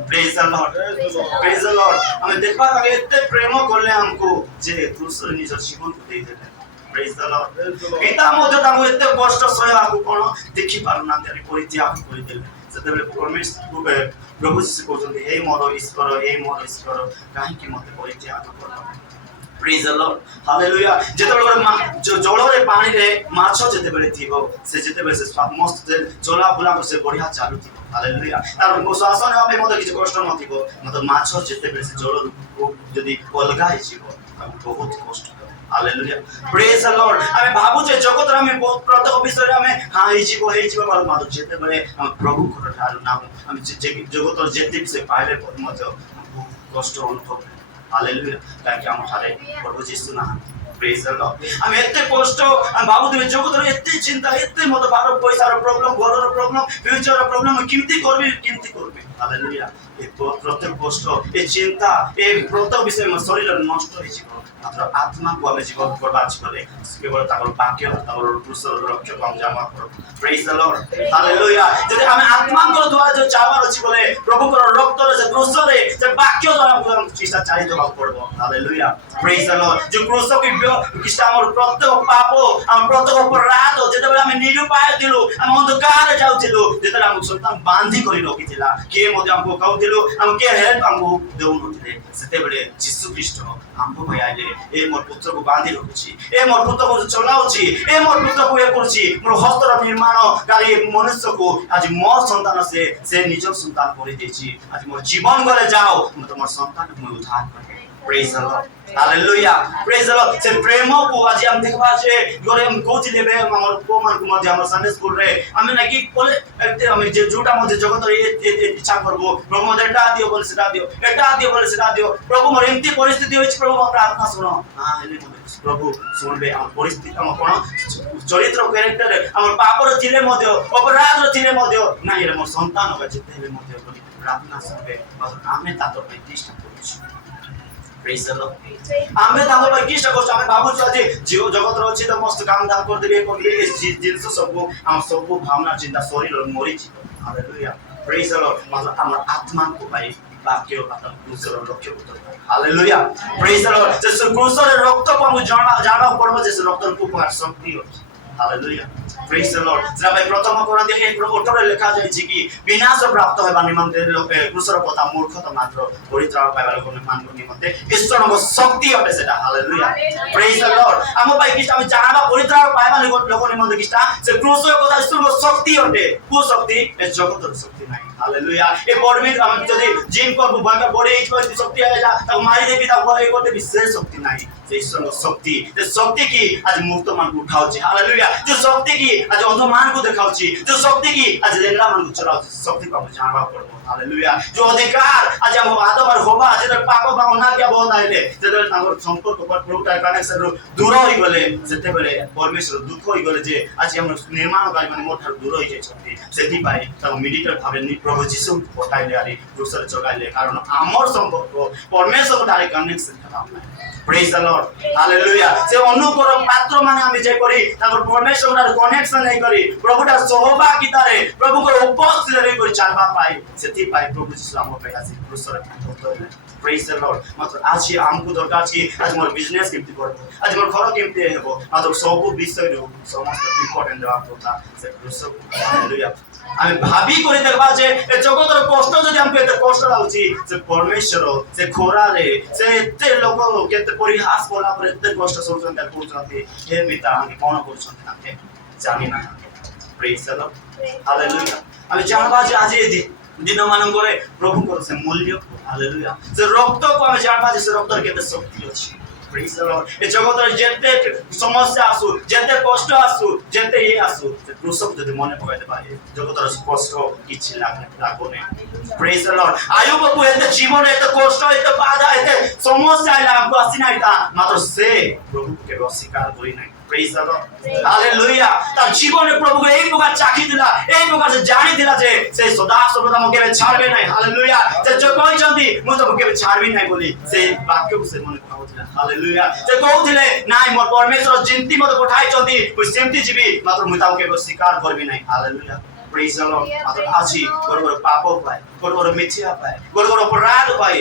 प्रेज द लॉर्ड हमें देखबा लगे एते प्रेम करले हमको जे क्रूसर निज जीवन को दे देले प्रेज द लॉर्ड पिता मते ताको एते कष्ट सहया को कोन देखि पारुना तेरी परित्याग करि देले सेते बेले परमेश्वर प्रभु जी कहउछन हे मोर ईश्वर काहे कि मते परित्याग करलो Praise the Lord. Hallelujah. ଯେତେବେଳେ ଜଳରେ ପାଣିରେ ମାଛ ଯେତେବେଳେ ଥିବ ସେ ଯେତେବେଳେ ସେ ସମସ୍ତ ଚଲା ବୁଲା ସେ ବଢିଆ ଚାଲୁଥିବ Hallelujah. ତାର ଶ୍ୱାସ ନେବା ପାଇଁ ମଧ୍ୟ କିଛି କଷ୍ଟ ନଥିବ ମାତ୍ର ମାଛ ଯେତେବେଳେ ସେ ଜଳରୁ ଯଦି ଅଲଗା ହେଇଯିବ ତାକୁ ବହୁତ କଷ୍ଟ ହେବ Hallelujah. Praise the Lord. ଆମେ ଭାବୁଛେ ଜଗତରେ ଆମେ ପ୍ରତ୍ୟେକ ବିଷୟରେ ଆମେ ହେଇଯିବ ମାତ୍ର ଯେତେବେଳେ ଆମେ ପ୍ରଭୁଙ୍କର ଠାରୁ ନାମ ଆମେ ଜଗତର ଯେତେ ବିଷୟ ପାଇଲେ ମଧ୍ୟ କଷ୍ଟ ଅନୁଭବ Hallelujah. କାହିଁକି ଆମ ଠାରେ ପ୍ରଭୁ ଯୀଶୁ ନାହାନ୍ତି Praise the Lord. ଆମେ ଏତେ କଷ୍ଟ ଆମେ ଭାବୁଥିବେ ଜଗତର ଏତେ ଚିନ୍ତା ଏତେ ମତେ ବାର ପଇସାର ପ୍ରୋବ୍ଲେମ ଘରର ପ୍ରୋବ୍ଲେମ ଫ୍ୟୁଚରର ପ୍ରୋବ୍ଲେମ କେମିତି କରିବି Hallelujah. ଏ ପ୍ରତ୍ୟେକ କଷ୍ଟ ଏ ଚିନ୍ତା ଏ ପ୍ରତ୍ୟେକ ବିଷୟ ମୋ ଶରୀର ନଷ୍ଟ ହେଇଯିବ ମାତ୍ର ଆତ୍ମାକୁ ଆମେ ଜୀବନ ବର୍ବାଦ କଲେ କେବଳ ତାଙ୍କର ବାକ୍ୟ ତାଙ୍କର କୃଷର ରକ୍ଷକ ଆମେ ଜାଣିବା ପଡିବ Praise the Lord. Hallelujah. ଯଦି ଆମେ ଆତ୍ମାଙ୍କର ଦ୍ୱାରା ଯୋଉ ଚାବାର ଅଛି ବୋଲେ ପ୍ରଭୁଙ୍କର ରକ୍ତର ସେ କୃଷରେ ସେ ବାକ୍ୟ ଦ୍ୱାରା ଆମକୁ ଚିନ୍ତା ଚାଲି ଦେବାକୁ ପଡିବ Hallelujah. Praise the Lord. ଯୋଉ କୃଷକ ଖ୍ରୀଷ୍ଟ ଆମର ପ୍ରତ୍ୟେକ ପାପ ଆମ ପ୍ରତ୍ୟେକ ଅପରାଧ ଯେତେବେଳେ ଆମେ ନିରୁପାୟ ଥିଲୁ ଆମେ ଅନ୍ଧକାରରେ ଯାଉଥିଲୁ ଯେତେବେଳେ ଆମକୁ ସନ୍ତାନ ବାନ୍ଧି କରି ରଖିଥିଲା କିଏ ମଧ୍ୟ ଆମକୁ କହୁଥିଲୁ ଆମକୁ କିଏ ହେଲ୍ପ ଆମକୁ ଦେଉନଥିଲେ ସେତେବେଳେ ଯୀଶୁ ଖ୍ରୀଷ୍ଟ ଆମ ପାଇଁ ଆଇଲେ ଏ ମୋର ପୁତ୍ରକୁ ବାନ୍ଧି ରଖୁଛି ଏ ମୋର ପୁତ୍ରକୁ ଚଲାଉଛି ଏ ମୋର ପୁତ୍ରକୁ ଏ କରୁଛି ମୋର ହସ୍ତର ନିର୍ମାଣକାରୀ ମନୁଷ୍ୟକୁ ଆଜି ମୋ ସନ୍ତାନ ସେ ନିଜ ସନ୍ତାନ କରିଦେଇଛି ଆଜି ମୋର ଜୀବନ ଗଲେ ଯାଅ ମୁଁ ତମର ସନ୍ତାନକୁ ମୁଁ ଉଦ୍ଧାର କରିବି Praise the Lord. Hallelujah. Praise the Lord. ସେ ପ୍ରେମକୁ ଆଜି ଆମେ ଦେଖିବା ଯେ ଘରେ ଆମେ କହୁଥିଲେ ଏବେ ଆମର ପୁଅମାନଙ୍କୁ ମଧ୍ୟ ଆମର ସନ୍ଡେ ସ୍କୁଲରେ ଆମେ ନାକି ବୋଲେ ଆମେ ଯୋଉଟା ମଧ୍ୟ ଜଗତରେ ଇଚ୍ଛା କରବୁ ପ୍ରଭୁ ମୋତେ ଏଟା ଦିଅ ବୋଲେ ସେଟା ଦିଅ ଏଟା ଦିଅ ବୋଲେ ସେଟା ଦିଅ ପ୍ରଭୁ ମୋର ଏମିତି ପରିସ୍ଥିତି ହୋଇଛି ପ୍ରଭୁ ମୋ ପ୍ରାର୍ଥନା ଶୁଣ ହେଲେ ପ୍ରଭୁ ଶୁଣିବେ ଆମ ପରିସ୍ଥିତି ଆମ କ'ଣ ଚରିତ୍ର କ୍ୟାରେକ୍ଟର ଆମର ପାପର ଥିଲେ ମଧ୍ୟ ଅପରାଧର ଥିଲେ ମଧ୍ୟ ନାଇଁ ମୋ ସନ୍ତାନ ଯେତେ ହେଲେ ମଧ୍ୟ ବୋଲି ପ୍ରାର୍ଥନା ଶୁଣିବେ ଆମେ ତାଙ୍କ ପାଇଁ ଚେଷ୍ଟା କରୁଛୁ Praise the Lord. ଆମେ ତାଙ୍କ ପାଇଁ କିସ କରୁଛୁ ଆମେ ଭାବୁଛୁ ଆଜି ଜଗତର ଅଛି ତ ମସ୍ତ କାମ ଦାମ କରିଦେବି ଏ ଜିନିଷ ସବୁ ଆମ ସବୁ ଭାବନା ଚିନ୍ତା ଶରୀର ମରିଯିବ Hallelujah. Praise the Lord. ମାତ୍ର ଆମର ଆତ୍ମାକୁ ପାଇଁ ବାକ୍ୟ କୃଷର ଲକ୍ଷ୍ୟ Hallelujah. Praise the Lord. ଯେ କୃଷର ରକ୍ତକୁ ଆମକୁ ଜାଣିବାକୁ ପଡ଼ିବ ଯେ ସେ ରକ୍ତର ଉପକାର ଶକ୍ତି ଅଛି Hallelujah. Praise the Lord. যেটা প্রথম কোরিন্থী 1:18 লেখা যাইছে কি বিনাশ প্রাপ্ত হবা নিমন্তে লোকে কৃষর কথা মূর্খতা মাত্র পরিত্রাণ পাইবার ମାନଙ୍କ নিমন্তে ঈশ্বরଙ୍କ শক্তি অটে সেটা Hallelujah. Praise the Lord. ଆମ ପାଇଁ କି ଆମେ ଜାଣିବା ପରିତ୍ରାଣ ପାଇବା ଲୋକ ନିମନ୍ତେ କିଟା ସେ କୃଷର କଥା ঈশ্বরଙ୍କ ଶକ୍ତି ଅଟେ କୋ ଶକ୍ତି ଏ ଜଗତର ଶକ୍ତି ନାହିଁ Hallelujah. ଏ ବଡବି ଆମେ ଯଦି ଜିମ୍ করব বাঙ্গা বডি এইচ পয়েন্ট শক্তি আগে যা তাও মারি দেবি তাও বলে করতে বিশেষ শক্তি নাই যে ঈশ্বরଙ୍କ শক্তি যে শক্তি কি আজ মুক্ত মানକୁ উঠাଉଛି Hallelujah. যে শক্তি কি আজ অন্ধ মানକୁ দেখাଉଛି যে শক্তি কি আজ লেংড়া মানକୁ চলাଉଛି শক্তি পাবো জানবা পড়বো Hallelujah. যে অধিকার আজ ଆମ আদম আর হবা যেটা পাপ বা অনাজ্ঞা বহুত আইলে যেটা তাଙ୍କର সম্পর্ক প্রভুটা কানেকশন দূর হই গলে সেতেবেলে পরমেশ্বর দুঃখ হই গলে যে আজ আমরা নির্মাণকারী মানে মোর ঠাରୁ দূর হই যাইଛନ୍ତି সেটি পাই তাও মেডিকেল ভাবে প্রভু যিশু পঠাইলে আরে ক্রুশରେ চগাইলে কারণ আমার সম্পর্ক পরমেশ্বর ঠারে কানেকশন কথা Praise the Lord. Hallelujah. ସେ ଅନୁକର ପାତ୍ର ମାନେ ଆମେ ଯେ କରି ତାଙ୍କର ପରମେଶ୍ୱରର କନେକ୍ସନ ନେଇ କରି ପ୍ରଭୁଟା ସହଭାଗିତାରେ ପ୍ରଭୁଙ୍କର ଉପସ୍ଥିତିରେ ରହି କରି ଚାଲବା ପାଇ ସେଠି ପାଇ ପ୍ରଭୁ ଯୀଶୁ ଆମ ପାଇଁ ଆସି କ୍ରୁଶରେ ଉତ୍ତରିଲେ Praise the Lord. ମାତ୍ର ଆଜି ଆମକୁ ଦରକାର ଅଛି ଆଜି ମୋର ବିଜନେସ୍ କେମିତି କରିବ ଆଜି ମୋର ଘର କେମିତି ହେବ ମାତ୍ର ସବୁ ବିଷୟରୁ ସମସ୍ତ ଇମ୍ପୋର୍ଟାଣ୍ଟ ଦେବା କଥା ସେ କ୍ରୁଶ Hallelujah. ଆମେ ଭାବି କରି ଦେଖବା ଯେ ଏ ଜଗତର କଷ୍ଟ ଯଦି ଆମକୁ ଏତେ କଷ୍ଟ ଲାଗୁଛି ସେ ପରମେଶ୍ୱର ସେ ଖରାରେ ସେ ଏତେ ଲୋକ କେତେ ପରିହାସ କଲା ପରେ ଏତେ କଷ୍ଟ ସହୁଛନ୍ତି କହୁଛନ୍ତି ହେ ପିତା ଆମେ କ'ଣ କରୁଛନ୍ତି ତାଙ୍କେ ଜାଣି ନାହାନ୍ତି Praise the Lord. Hallelujah. ଆମେ ଜାଣିବା ଯେ ଆଜି ଦିନ ମାନଙ୍କରେ ପ୍ରଭୁଙ୍କର ସେ ମୂଲ୍ୟ Hallelujah. ସେ ରକ୍ତକୁ ଆମେ ଜାଣିବା ଯେ ସେ ରକ୍ତର କେତେ ଶକ୍ତି ଅଛି Praise the Lord. ଏ ଜଗତର ଯେତେ ସମସ୍ୟା ଆସୁ ଯେତେ କଷ୍ଟ ଆସୁ ଯେତେ ଆସୁ ସେ କୃଷକ ଯଦି ମନେ ପକାଇ ଦେବା ଜଗତର କଷ୍ଟ କିଛି ଲାଗୁନି Praise the Lord. ଆୟୁବକୁ ଏତେ ଜୀବନ ଏତେ କଷ୍ଟ ଏତେ ବାଧା ଏତେ ସମସ୍ୟା ଆମକୁ ଆସିନାହିଁ ତା ମାତ୍ର ସେ ପ୍ରଭୁକୁ କେବେ ଅସ୍ୱୀକାର କରିନାହିଁ Praise the Lord. Hallelujah. তার জীবনে প্রভুকে এই প্রকার চাখিଥିଲା এই প্রকার সে জানিଥିଲା যে সে সদা সর্বদা মোক কেবে ছাড়বে নাই Hallelujah. ସେ ଯୋଉ କହିଛନ୍ତି ମୁଁ ତମକୁ କେବେ ଛାଡିବି ନାହିଁ ବୋଲି ସେ ବାକ୍ୟକୁ ସେ ମନେ ପକାଉଥିଲା Hallelujah. ସେ କହୁଥିଲେ ନାଇଁ ମୋର ପରମେଶ୍ୱର ଯେମିତି ମୋତେ ପଠାଇଛନ୍ତି ମୁଁ ସେମିତି ଯିବି ମାତ୍ର ମୁଁ ତାକୁ କେବେ ସ୍ୱୀକାର କରିବି ନାହିଁ Hallelujah. Praise the Lord. ମାତ୍ର ଆଜି ଗୋଟେ ପାପ ପାଇ ଗୋଟେ ମିଥ୍ୟା ପାଇ ଗୋଟେ ଅପରାଧ ପାଇ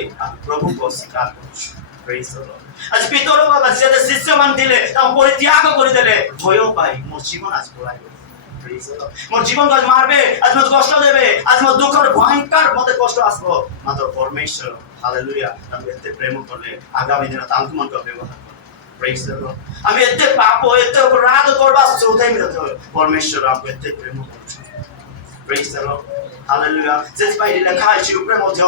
ପ୍ରଭୁକୁ ଅସ୍ୱୀକାର କରୁଛୁ Praise the Lord. ଆଜି ପିତର ବାବା ଯେତେ ଶିଷ୍ୟମାନେ ଥିଲେ ତାଙ୍କୁ ପରିତ୍ୟାଗ କରିଦେଲେ ଭୟ ପାଇ ମୋ ଜୀବନ ଆଜି ପଳାଇବ Praise the Lord. ମୋ ଜୀବନ ଆଜି ମାରବେ ଆଜି ମୋତେ କଷ୍ଟ ଦେବେ ଆଜି ମୋ ଦୁଃଖରେ ଭୟଙ୍କର ମୋତେ କଷ୍ଟ ଆସିବ ମାତ୍ର ପରମେଶ୍ୱର Hallelujah. ତାଙ୍କୁ ଏତେ ପ୍ରେମ କଲେ ଆଗାମୀ ଦିନ ତାଙ୍କୁ ମଧ୍ୟ ବ୍ୟବହାର Praise the Lord. ଆମେ ଏତେ ପାପ ଏତେ ଅପରାଧ କରିବା ସତ୍ତ୍ୱେ ମଧ୍ୟ ପରମେଶ୍ୱର ଆମକୁ ଏତେ ପ୍ରେମ କରୁଛନ୍ତି। Praise the Lord. Hallelujah. ସେଥିପାଇଁ ଲେଖା ହେଇଛି ଉପରେ ମଧ୍ୟ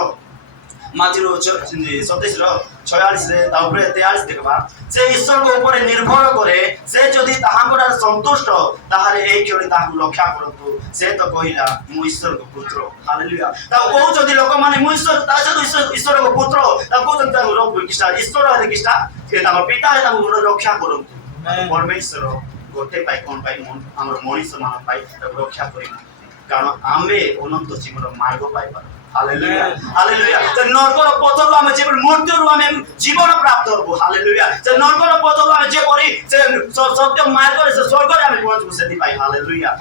ମାଥିର 27:46 ତା ଉପରେ 43 ଦେଖବା ସେ ଈଶ୍ୱରଙ୍କ ଉପରେ ନିର୍ଭର କରେ ସେ ଯଦି ତାହାଙ୍କର ସନ୍ତୁଷ୍ଟ ତାହେଲେ ଏଇ କ୍ଷଣି ତାହାକୁ ରକ୍ଷା କରନ୍ତୁ ସେ ତ କହିଲା ମୁଁ ଈଶ୍ୱରଙ୍କ ପୁତ୍ର। ହାଲେଲୁୟା। ତାକୁ କହୁଛନ୍ତି ଲୋକମାନେ ମୁଁ ଈଶ୍ୱର ତା ସହିତ ଈଶ୍ୱରଙ୍କ ପୁତ୍ର ତାକୁ କହୁଛନ୍ତି ତାକୁ ଈଶ୍ୱର ହେଲେ କିଛିଟା ସେ ତାଙ୍କ ପିତା ହେଲେ ତାକୁ ରକ୍ଷା କରନ୍ତୁ। ପରମେଶ୍ୱର ଗୋଟେ ପାଇଁ କ'ଣ ପାଇଁ ଆମର ମଣିଷ ମାନଙ୍କ ପାଇଁ ତାକୁ ରକ୍ଷା କରିବୁ କାରଣ ଆମେ ଅନନ୍ତ ଜୀବନ ମାର୍ଗ ପାଇପାରୁ। Hallelujah hallelujah. ସେ ନରକର ପଥରୁ ଆମେ ଯେପରି ମୃତ୍ୟୁରୁ ଆମେ ଜୀବନ ପ୍ରାପ୍ତ ହବୁ। ହାଲେଲୁୟା। ସେ ନରକର ପଥରୁ ଆମେ ଯେପରି ସେ ସତ୍ୟ ମାର୍ଗରେ ସେ ସ୍ୱର୍ଗରେ ଆମେ ପହଞ୍ଚିବୁ ସେଥିପାଇଁ। ହାଲେଲୁୟା।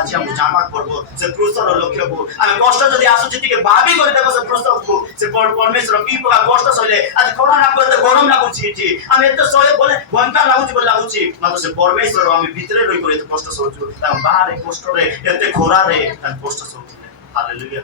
ଆଜି ଆମକୁ ଜାଣିବାକୁ ପଡ଼ିବ ସେ କୃଷର ଲକ୍ଷ୍ୟକୁ ଆମେ କଷ୍ଟ ଯଦି ଆସୁଛି ଟିକେ ଭାବି କରି ଦେଖ ସେ କୃଷକୁ ସେ ପରମେଶ୍ୱର କି ପ୍ରକାର କଷ୍ଟ ସହିଲେ ଆଜି ଖରା ଏତେ ଗରମ ଲାଗୁଛି ଏଠି ଆମେ ଏତେ ସହେ ବୋଲେ ଭୟଙ୍କର ଲାଗୁଛି ବୋଲି ଲାଗୁଛି ମାତ୍ର ସେ ପରମେଶ୍ୱର ଆମେ ଭିତରେ ରହିକରି ଏତେ କଷ୍ଟ ସହୁଛୁ ତାଙ୍କ ବାହାରେ କଷ୍ଟରେ ଏତେ ଖରାରେ ତାଙ୍କ କଷ୍ଟ ସହୁଥିଲେ। ହାଲେଲୁୟା।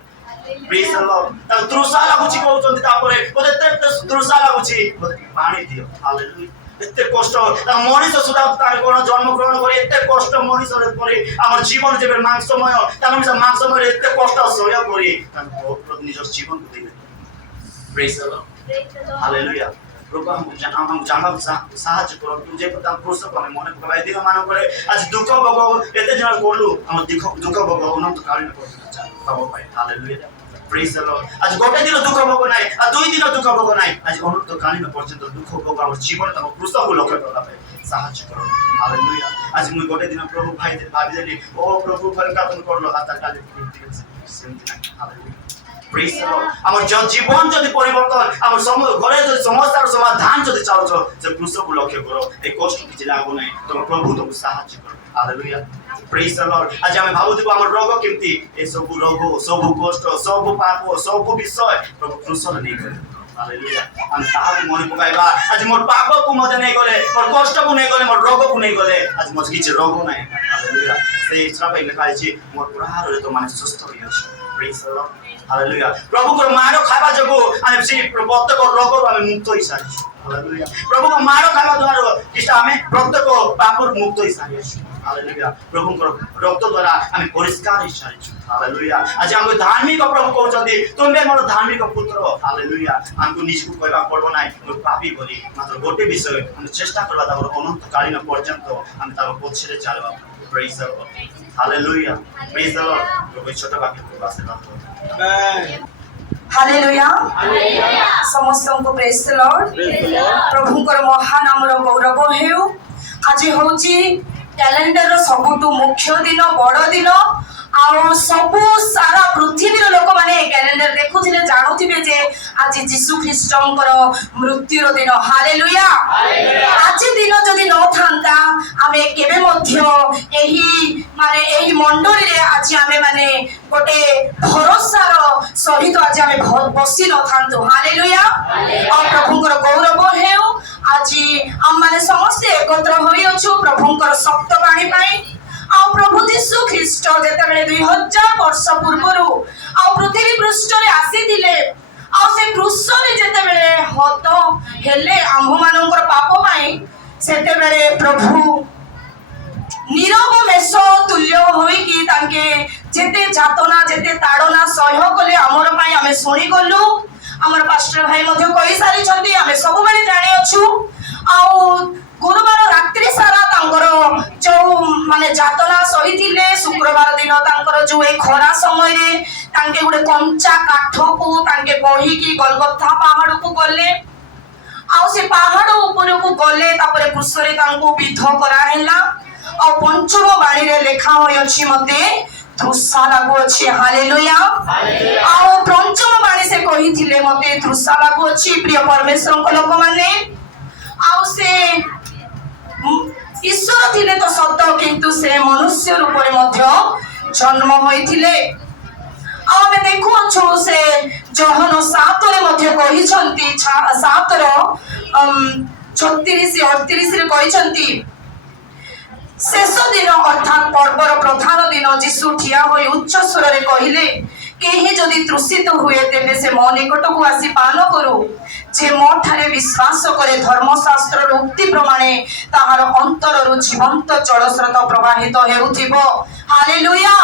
Praise the Lord. ତାକୁ ତୃଷା ଲାଗୁଛି କହୁଛନ୍ତି ତାପରେ ମୋତେ ଏତେ ତୃଷା ଲାଗୁଛି ମୋତେ ପାଣି ଦିଅ। ହାଲେଲୁୟା। ଏତେ କଷ୍ଟ ତାଙ୍କ ମଣିଷ ସୁଦ୍ଧା ତାର କ'ଣ ଜନ୍ମଗ୍ରହଣ କରି ଏତେ କଷ୍ଟ ମଣିଷରେ କରି ଆମର ଜୀବନ ଯେବେ ମାଂସମୟ ତାଙ୍କ ମାଂସମୟରେ ଏତେ କଷ୍ଟ ସହ୍ୟ କରି ତାଙ୍କ ନିଜ ଜୀବନକୁ ଦେଇଦେଲେ। Praise the Lord. Hallelujah. ପ୍ରଭୁ ଆମକୁ ଜାଣିବାକୁ ସାହାଯ୍ୟ କରନ୍ତୁ ଯେ ତାଙ୍କ କୃଷକ ଆମେ ମନେ ପକାଇବା ଏ ଦିନ ମାନଙ୍କରେ ଆଜି ଦୁଃଖ ଭୋଗ ଏତେ ଜଣ କଲୁ ଆମ ଦୁଃଖ ଭୋଗ ଅନନ୍ତ କାଳୀନ ପାବ ପାଇଁ। ହାଲେଲୁୟା। Praise the Lord. ଆଜି ଗୋଟେ ଦିନ ଦୁଃଖ ଭୋଗ ନାହିଁ ଆଉ 2 ଦିନ ଦୁଃଖ ଭୋଗ ନାହିଁ ଆଜି ଅନନ୍ତ କାଳୀନ ପର୍ଯ୍ୟନ୍ତ ଦୁଃଖ ଭୋଗ ଆମ ଜୀବନ ତାଙ୍କ କୃଷକକୁ ଲକ୍ଷ୍ୟ କରିବା ପାଇଁ ସାହାଯ୍ୟ କରନ୍ତୁ। ହାଲେଲୁୟା। ଆଜି ମୁଁ ଗୋଟେ ଦିନ ପ୍ରଭୁ ଭାବିଦେଲି ଓ ପ୍ରଭୁ ଫରକା ତୁମ କରଲ ହାତ କାଲି ସେମିତି ନାହିଁ। ହାଲେଲୁୟା। Praise the Lord. ଆମର ଜୀବନ ଯଦି ପରିବର୍ତ୍ତନ ଆମର ଘରେ ଯଦି ସମସ୍ୟାର ସମାଧାନ ଯଦି ଚାହୁଁଛ ସେ କୃଷକକୁ ଲକ୍ଷ୍ୟ କର ଏ କଷ୍ଟ କିଛି ଲାଗୁ ନାହିଁ ତମ ପ୍ରଭୁ ତମକୁ ସାହାଯ୍ୟ କର। ହାଲେଲୁୟା। Praise the Lord. ଆଜି ଆମେ ଭାବୁଥିବୁ ଆମର ରୋଗ କେମିତି ଏ ସବୁ ରୋଗ ସବୁ କଷ୍ଟ ସବୁ ପାପ ସବୁ ବିଷୟ ପ୍ରଭୁ କୃଷକ ନେଇଗଲେ। ହାଲେଲୁୟା। ଆମେ ତାହାକୁ ମନେ ପକାଇବା ଆଜି ମୋର ପାପକୁ ମଧ୍ୟ ନେଇଗଲେ ମୋର କଷ୍ଟକୁ ନେଇଗଲେ ମୋର ରୋଗକୁ ନେଇଗଲେ ଆଜି ମୋର କିଛି ରୋଗ ନାହିଁ। ହାଲେଲୁୟା। ସେଇ ପାଇଁ ଲେଖା ହେଇଛି ମୋର ପ୍ରହାରରେ ତମମାନେ ସୁସ୍ଥ ହୋଇଅଛ। Praise the Lord. ହାଲେଲୁୟା। ପ୍ରଭୁଙ୍କର ମାର ଖାଇବା ଯୋଗୁଁ ଆମେ ସେଇ ପ୍ରତ୍ୟେକ ରୋଗରୁ ଆମେ ମୁକ୍ତ ହେଇସାରିଛୁ। ହାଲେଲୁୟା। ପ୍ରଭୁଙ୍କ ମାର ଖାଇବା ଦ୍ୱାରା ଆମେ ପ୍ରତ୍ୟେକ ପାପରୁ ମୁକ୍ତ ହେଇସାରିଛୁ। ହାଲେଲୁୟା। ପ୍ରଭୁଙ୍କର ରକ୍ତ ଦ୍ୱାରା ଆମେ ପରିଷ୍କାର ହେଇସାରିଛୁ। ହାଲେଲୁୟା। ଆଜି ଆମକୁ ଧାର୍ମିକ ପ୍ରଭୁ କହୁଛନ୍ତି ତୁମେ ମୋର ଧାର୍ମିକ ପୁତ୍ର। ହାଲେଲୁୟା। ଆମକୁ ନିଜକୁ କହିବାକୁ ପଡ଼ିବ ନାହିଁ ମୁଁ ପାପୀ ବୋଲି ମାତ୍ର ଗୋଟେ ବିଷୟ ଆମେ ଚେଷ୍ଟା କରିବା ତାଙ୍କର ଅନନ୍ତ କାଳୀନ ପର୍ଯ୍ୟନ୍ତ ଆମେ ତାଙ୍କ ପଛରେ ଚାଲିବା। Praise the Lord. Hallelujah. Praise the Lord. ପ୍ରଭୁ ଛୋଟ ବାକ୍ୟକୁ ଆଶୀର୍ବାଦ କରନ୍ତୁ। ହାଲେଲୁୟା। ସମସ୍ତଙ୍କୁ ପ୍ରେଜ୍ ଦ ଲର୍ଡ। ପ୍ରଭୁଙ୍କର ମହାନାମର ଗୌରବ ହେଉ। ଆଜି ହେଉଛି କ୍ୟାଲେଣ୍ଡରର ସବୁଠୁ ମୁଖ୍ୟ ଦିନ ବଡ଼ ଦିନ ଆଉ ସବୁ ସାରା ପୃଥିବୀର ଲୋକମାନେ ଏ କ୍ୟାଲେଣ୍ଡର ଦେଖୁଥିଲେ ଜାଣୁଥିବେ ଯେ ଆଜି ଯୀଶୁ ଖ୍ରୀଷ୍ଟଙ୍କର ମୃତ୍ୟୁର ଦିନ। ହାଲେଲୁୟା। ଆଜି ଦିନ ଯଦି ନଥାନ୍ତା ଆମେ କେବେ ମଧ୍ୟ ଏହି ମଣ୍ଡଳୀରେ ଆଜି ଆମେ ମାନେ ଗୋଟେ ଭରସାର ସହିତ ଆଜି ଆମେ ବସି ନଥାନ୍ତୁ। ହାଲେଲୁୟା। ଆଉ ପ୍ରଭୁଙ୍କର ଗୌରବ ହେଉ। ଆଜି ଆମମାନେ ସମସ୍ତେ ଏକତ୍ର ହୋଇଅଛୁ ପ୍ରଭୁଙ୍କର ଶକ୍ତ ବାଣୀ ପାଇଁ। ଆଉ ପ୍ରଭୁ ଯୀଶୁ ଖ୍ରୀଷ୍ଟ ଯେତେବେଳେ 2000 ବର୍ଷ ପୂର୍ବରୁ ଆଉ ପୃଥିବୀ ପୃଷ୍ଠରେ ଆସିଥିଲେ ଆଉ ସେ କ୍ରୁଶରେ ଯେତେବେଳେ ହତ ହେଲେ ଆମ୍ଭମାନଙ୍କର ପାପ ପାଇଁ ସେତେବେଳେ ପ୍ରଭୁ ନୀରବ ମେଷ ତୁଲ୍ୟ ହୋଇକି ତାଙ୍କେ ଯେତେ ଯାତନା ଯେତେ ତାଡ଼ନା ସହ୍ୟ କଲେ ଆମର ପାଇଁ ଆମେ ଶୁଣିଗଲୁ। ଆମର ପାଷ୍ଟର ଭାଇ ମଧ୍ୟ କହିସାରିଛନ୍ତି ଆମେ ସବୁବେଳେ ଜାଣିଅଛୁ। ଆଉ ଗୁରୁବାର ରାତ୍ରି ସାରା ତାଙ୍କର ଯୋଉ ମାନେ ଯାତନା ସହିଥିଲେ ଶୁକ୍ରବାର ଦିନ ତାଙ୍କର ଯୋଉ ଏ ଖରା ସମୟରେ ତାଙ୍କେ ଗୋଟେ କଞ୍ଚା କାଠକୁ ତାଙ୍କେ ବହିକି ଗଲଗଥା ପାହାଡକୁ ଗଲେ ଆଉ ସେ ପାହାଡ ଉପରକୁ ଗଲେ ତାପରେ କ୍ରୁଶରେ ତାଙ୍କୁ ବିଧ କରାହେଲା ଆଉ ପଞ୍ଚମ ବାଣୀରେ ଲେଖା ହୋଇଅଛି ମତେ ତୃଷା ଲାଗୁଅଛି। ହାଲେଲୁୟା। ଆଉ ପଞ୍ଚମ ବାଣୀ ସେ କହିଥିଲେ ମତେ ତୃଷା ଲାଗୁଅଛି। ପ୍ରିୟ ପରମେଶ୍ୱରଙ୍କ ଲୋକମାନେ ଆଉ ସେ ଈଶ୍ୱର ଥିଲେ ତ ସତ କିନ୍ତୁ ସେ ମନୁଷ୍ୟ ରୂପରେ ମଧ୍ୟ ଜନ୍ମ ହୋଇଥିଲେ। ଆଉ ଆମେ ଦେଖୁଅଛୁ ସେ ଯୋହନ 7ରେ ମଧ୍ୟ କହିଛନ୍ତି 7:36-38 କହିଛନ୍ତି ଶେଷ ଦିନ ଅର୍ଥାତ୍ ପର୍ବର ପ୍ରଧାନ ଦିନ ଯୀଶୁ ଠିଆ ହୋଇ ଉଚ୍ଚ ସ୍ୱରରେ କହିଲେ କେହି ଯଦି ତୃଷିତ ହୁଏ ତେବେ ସେ ମୋ ନିକଟକୁ ଆସି ପାନ କରୁ। ଯେ ମୋ ଠାରେ ବିଶ୍ୱାସ କରେ ଧର୍ମଶାସ୍ତ୍ରର ଉକ୍ତି ପ୍ରମାଣେ जाए ताहार अंतररु जीवंत जलस्रोत प्रवाहित हेउथिबो। हालेलुया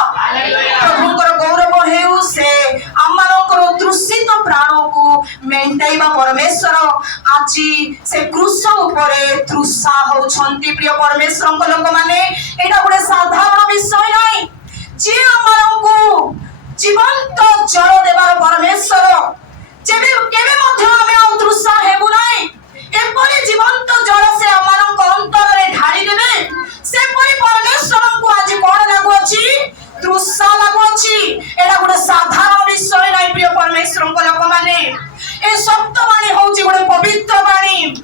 प्रभुଙ୍କର गौरव हेउ से आमानଙ୍କର तृषित प्राण को मेंटाइबा परमेश्वर आजी से क्रूस उपरे तृषा होछंती। प्रिय परमेश्वर लोक माने एटा गोटे साधारण विषय नाही जे आमानଙ୍କୁ जीवंत जल देवार परमेश्वर जेबे केबे मध्य आमे आ तृषा हेबु नाही एपरि जीवंत जल से आमानଙ୍କ अंतरे ढाଳି देबे सेपरि परमेश्वर को आज कोन लागु अछि तृषा लागु अछि। एटा गोटे साधारण विषय नाही प्रिय परमेश्वर लोक माने ए सप्तवाणी होउची गोटे पवित्र वाणी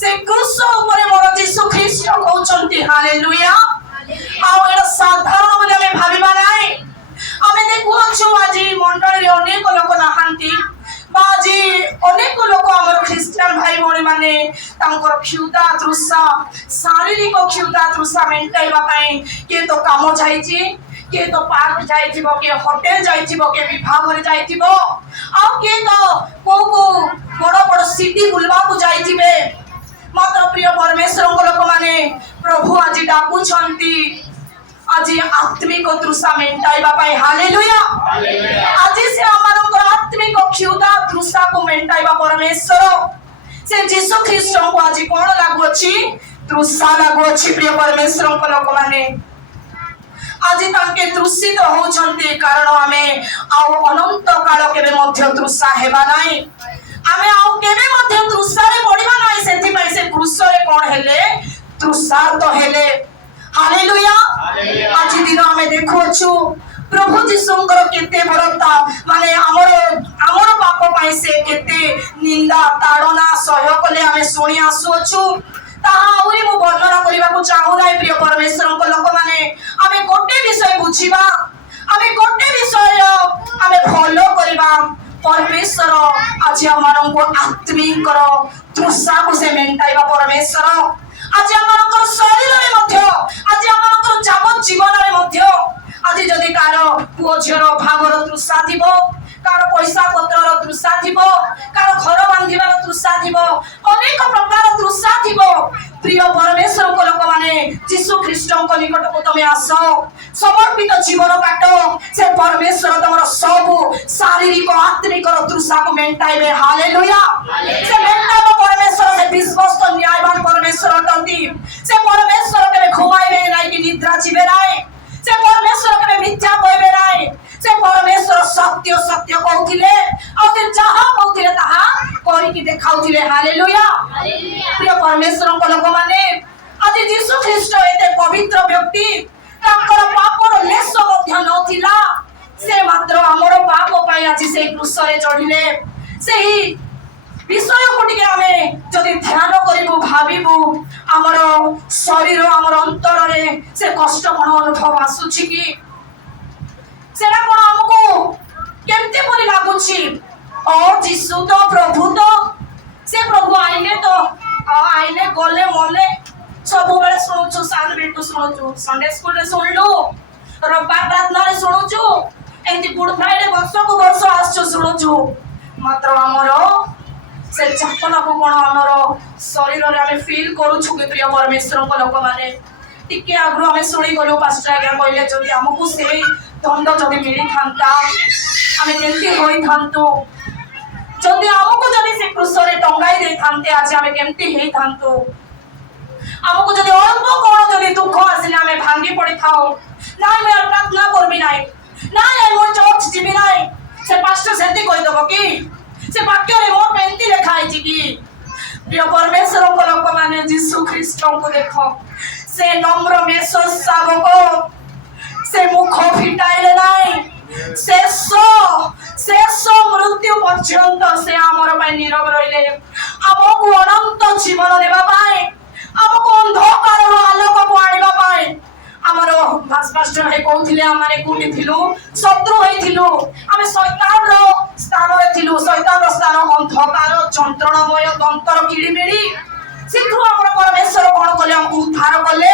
से क्रूस उपरे मोर यीशु ख्रीष्ट कहउचंती। हालेलुया आ एटा साधारण बोले हमें भाबिबा नाही। आमे देखुछु आज मंडली अनेक लोक नाहांती बाजी अनेक लोक हमर ख्रिस्टियन भाई भौणी माने तांकर क्षुधा तृषा शारीरिक क्षुधा तृषा मेंटाइबा पई के तो काम जाईची के तो पार्क जाईथिबो के होटल जाईथिबो के विवाह रे जाईथिबो आ के तो को बड़ बड़ सिटी बुलवा को जाईथिबे। मात्र प्रिय परमेश्वर लोक माने प्रभु आज डाकू छंती आज आत्मिक तृषा मेंटाइबा पई। हालेलुया आज से आमानकर आत्मिक क्षुधा तृषा को मेंटाइबा परमेश्वर से यीशु ख्रीष्ट को आज कोन लागु अछि तृषा लागु अछि। प्रिय परमेश्वर लोक माने आज तांके तृषित होउछंती कारण आमे आउ अनंत काल केबे मध्य तृषा हेबा नाही आमे आउ केबे मध्य तृषा रे पडिबा नाही सेति पई से क्रूस रे कोन हेले तृषा तो हेले। हालेलुया आज दिन आमे देखोछु प्रभु जीशुंकर केते बड़ता माने हमर पाप पई से केते निंदा ताड़ना सह्य कले आमे सुनी आसुछु ताहा आउरी मु वर्णना करिबा को चाहू नाही। प्रिय परमेश्वर लोक माने आमे गोटे विषय बुझिबा आमे गोटे विषय आमे फॉलो करिबा परमेश्वर आज हमरको आत्मिक तृषा को से मेंटाइबा परमेश्वर आज हमरको शरीर रे मध्य आज हमरको जावत जीवन रे मध्य आज जदि कार पुओ झियर भागर तृषा थिबो कार पैसा पत्रर तृषा थिबो कार घर बांधिबार तृषा थिबो अनेक प्रकार तृषा थिबो। प्रिय परमेश्वर लोक माने यीशु ख्रीष्ट को निकट को तमे आसो समर्पित जीवन काटो से परमेश्वर तमर सब शारीरिक आत्मिक तृषा को मेंटाइबे। हालेलुया से मेंटाइबो परमेश्वर से विश्वस्त न्यायवान परमेश्वर तंती से परमेश्वर के घुमाइबे नाही कि निद्रा जीवे नाही से परमेश्वर के मिथ्या कहबे नाही से परमेश्वर सत्य सत्य कहथिले और से जहां कहथिले ताहा करि कि देखाउथिले। हालेलुया प्रिय परमेश्वर को लोक माने आज यीशु ख्रीष्ट एते पवित्र व्यक्ति ताकर पापर लेस मध्य नथिला से मात्र हमर पाप पई आज से क्रूस रे चढ़िले सेही विषय को टिके हमें जदि ध्यान करिबो भाबिबो हमर शरीर हमर अंतर रे से कष्ट कोन अनुभव आसुछि कि सेरा कोन हमको केमते परि लागुछि और यीशु तो प्रभु तो से प्रभु आइले तो आइले गले मले सब बेले सुनुछु सान बिटू सुनुछु संडे स्कूल रे सुनलु रविवार प्रार्थना रे सुनुछु एंती गुड फ्राइडे वर्ष को वर्ष आसछु सुनुछु मात्र हमरो से चपला को कोन हमरो शरीर रे हमें फील करूछु के प्रिय परमेश्वर को लोक माने टिके आग्रो हमें सुनी गलो पास्टर आज्ञा कहले जदि हमकु सेही दंड जदि मिली थांता हमें केमती होई थांतो जदि हमकु जदि से क्रूस रे टंगाई दे थांते आज हमें केमती हेई थांतो हमकु जदि अल्प कोन जदि दुख आसिले हमें भांगी पड़ी थाओ नाइ मैं प्रार्थना करबी नाइ नाइ मोर चर्च जीबी नाइ से पास्टर सेती कहि दबो कि से वाक्य रे मोर पेंती लिखा है कि प्रिय परमेश्वर को लोक माने यीशु ख्रीष्ट को देखो से नम्र मेष शावक से मुख फिटाइले नाही शेष मृत्यु पर्यंत से आमर पाई नीरव रहिले हमको अनंत जीवन देबा पाए हमको अंधकार आलोक को आनिबा पाए हमर मास्टर भाई कहथिले हमरे कोठी थिलु शत्रु होइथिलु हमें शैतान रो स्थान रे थिलु शैतान रो स्थान अंधकार चंत्रणामय दंतर किड़िमिड़ी शीघ्र हमर परमेश्वर कोन कले हमको उद्धार कले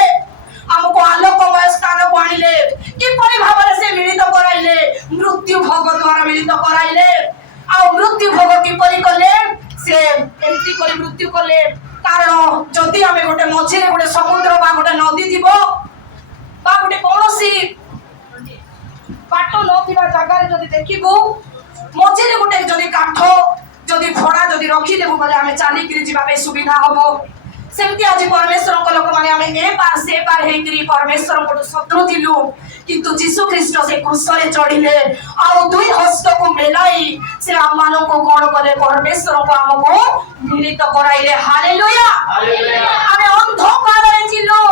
हमको आलोकमय स्थान को आनिले किपरि भाबरे से मिलित कराइले मृत्यु भोग द्वारा मिलित कराइले आ मृत्यु भोग किपरि कले से एंती करी मृत्यु कले तार कारण जदि आम गोटे मझे गोटे समुद्र बा गोटे नदी थी गोटे कौन बाट न जगार जदि देखू मझे गोटे जदि काठ जदि भड़ा जदि रखिदेबू बोले आम चलिकी जावाई सुविधा हम सेमती आज परमेश्वर लोक मैंने आम ए पार से पार होकर परमेश्वर को शत्रु थिलु किंतु जीशु ख्रीष्ट से क्रूसरे चढ़िले आउ दुई हस्त को मेलाई से आम को कौन कले परमेश्वर को आमको मिलित कराइले हालेलुया आम अंधकार थिलु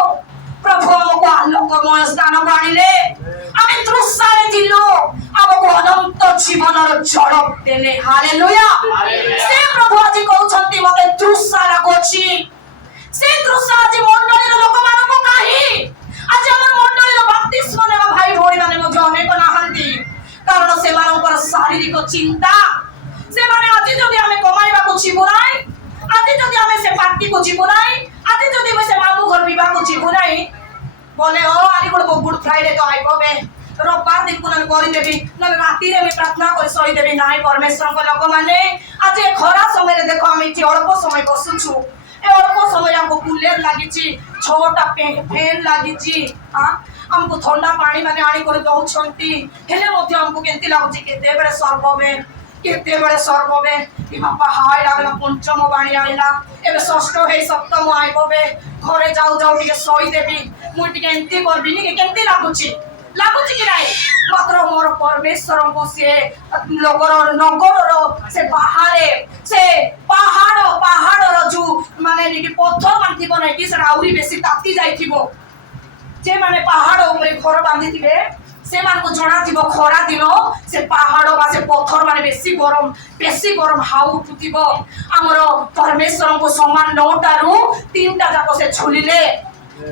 प्रभु आमको आलोकमय स्थान को आनिले आम तृषारे थिलु आमको अनंत जीवन झड़प देले हालेलुया से प्रभु आज कहउछंती मते तृषा लागोछि से तृषा आज मंडलीर लोक मानको काही आज हमर मंडलीर बप्तिस्म नेबा भाई भोणी माने मध्य अनेक नाहंती कारण से मानकर शारीरिक चिंता से माने आज जदि हमें कमाइबा को छिबुनाई आज जदि हमें से पार्टी को छिबुनाई आज जदि हमें से मामू घर विवाह को छिबुनाई बोले ओ आनी गुड फ्राइडे तो आइबो बे रविवार दिन को करी देबी न राती रे मैं प्रार्थना कर सही देबी नाही परमेश्वर को लोक माने आज खरा समय रे देखो हम इति अल्प समय बसुछु अल्प समय हमको कूलर लगी 6टा फैन लगी हमको ठंडा पानी माने आनी कर दउछंती हेले मध्ये हमको केंती लागुची केते बेले सर्वबे केते बेले सर्वबे कि बापा हाय लागला पंचम बाणी आइला एबे षष्ठ हे सप्तम आइबोबे घरे जाऊ जाऊ टिके सही देबी मु टिके एंती करबिनी के केंती लागुची कि नाही मात्र मोर परमेश्वर को से लोगर नगर से बाहरे से पहाड़ जो माने कि पत्थर बांधी बनै कि से आउरी बेसी ताती जाइथिबो जे माने पहाड़ ऊपर घर बांधी थिबे से मान को जणा थिबो खरा दिन से पहाड़ बा से पत्थर माने बेसी गरम हाउ उठुथिबो हमर परमेश्वर को समान 9टारू 3टा जाको से झुलिले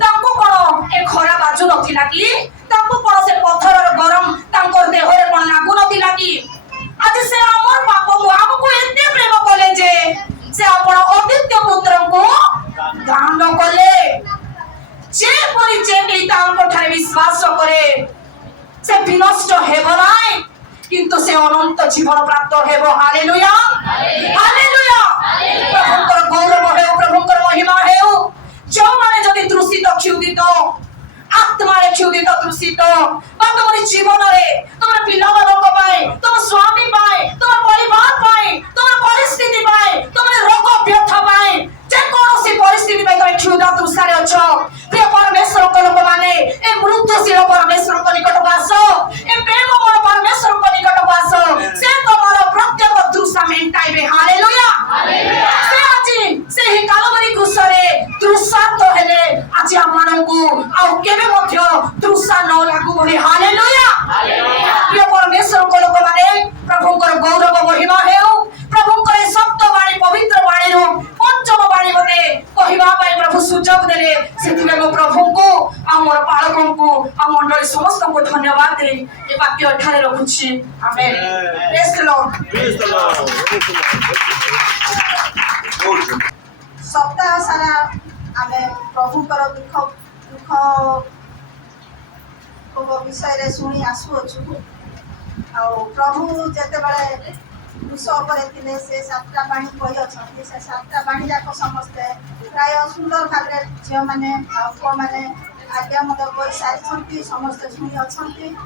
ताको कोन ए खरा बाजू नथिला कि ताको कोन से पत्थर गरम तांकर देह रे कोन लागु नथिला कि आज से हमर पाप को हमको एते प्रेम कले जे से अपन अद्वितीय पुत्र को दान कले जे परिचय के तांको ठारे विश्वास करे से विनष्ट हेबो नाय किंतु से अनंत जीवन प्राप्त हेबो हालेलुया हालेलुया प्रभुकर गौरव हेउ प्रभुकर महिमा हेउ जो माने जदि तृषित क्षुधित आत्मा रे क्षुधित तृषित बा तुम जीवन रे तुम पिला लोक पाए तुम स्वामी पाए तुम परिवार पाए तुम परिस्थिति पाए तुम रोग व्यथ पाए जे कोनोसी परिस्थिति में तुम क्षुधा तृषा रे अछो प्रिय परमेश्वर को लोक माने ए मृत्युशील परमेश्वर को निकट वासो ए प्रेममय परमेश्वर को निकट वासो से तुम्हारा प्रत्येक तृषा मेंटाइबे हालेलुया हालेलुया से आज से ही कालवरी क्रूसरे तृषा तो हेले आज हमन को आउ केबे मध्य तृषा न लागू बोली हालेलुया हालेलुया प्रिय परमेश्वर को लोक माने प्रभुकर गौरव महिमा हेउ प्रभुकर सप्त वाणी पवित्र वाणी रो पंचम वाणी मते कहिबा पाई प्रभु सुजोग देले सेतिबे मो प्रभु को हमर पालकन को आ मंडली समस्त को धन्यवाद दे ए वाक्य एठारे रखुछि आमेन प्रेज द लॉर्ड सप्ताह सारा आमे प्रभु कर दुख को विषय रे सुनी आसु अछु आ प्रभु जते बळे क्रूस उपरे थिले से 7टा बाणी कहि अछंती से 7टा बाणी जाक समस्ते प्राय सुंदर भाबरे झियो माने को माने आज्ञा मत कोइ साइछंती समस्त सुनी अछंती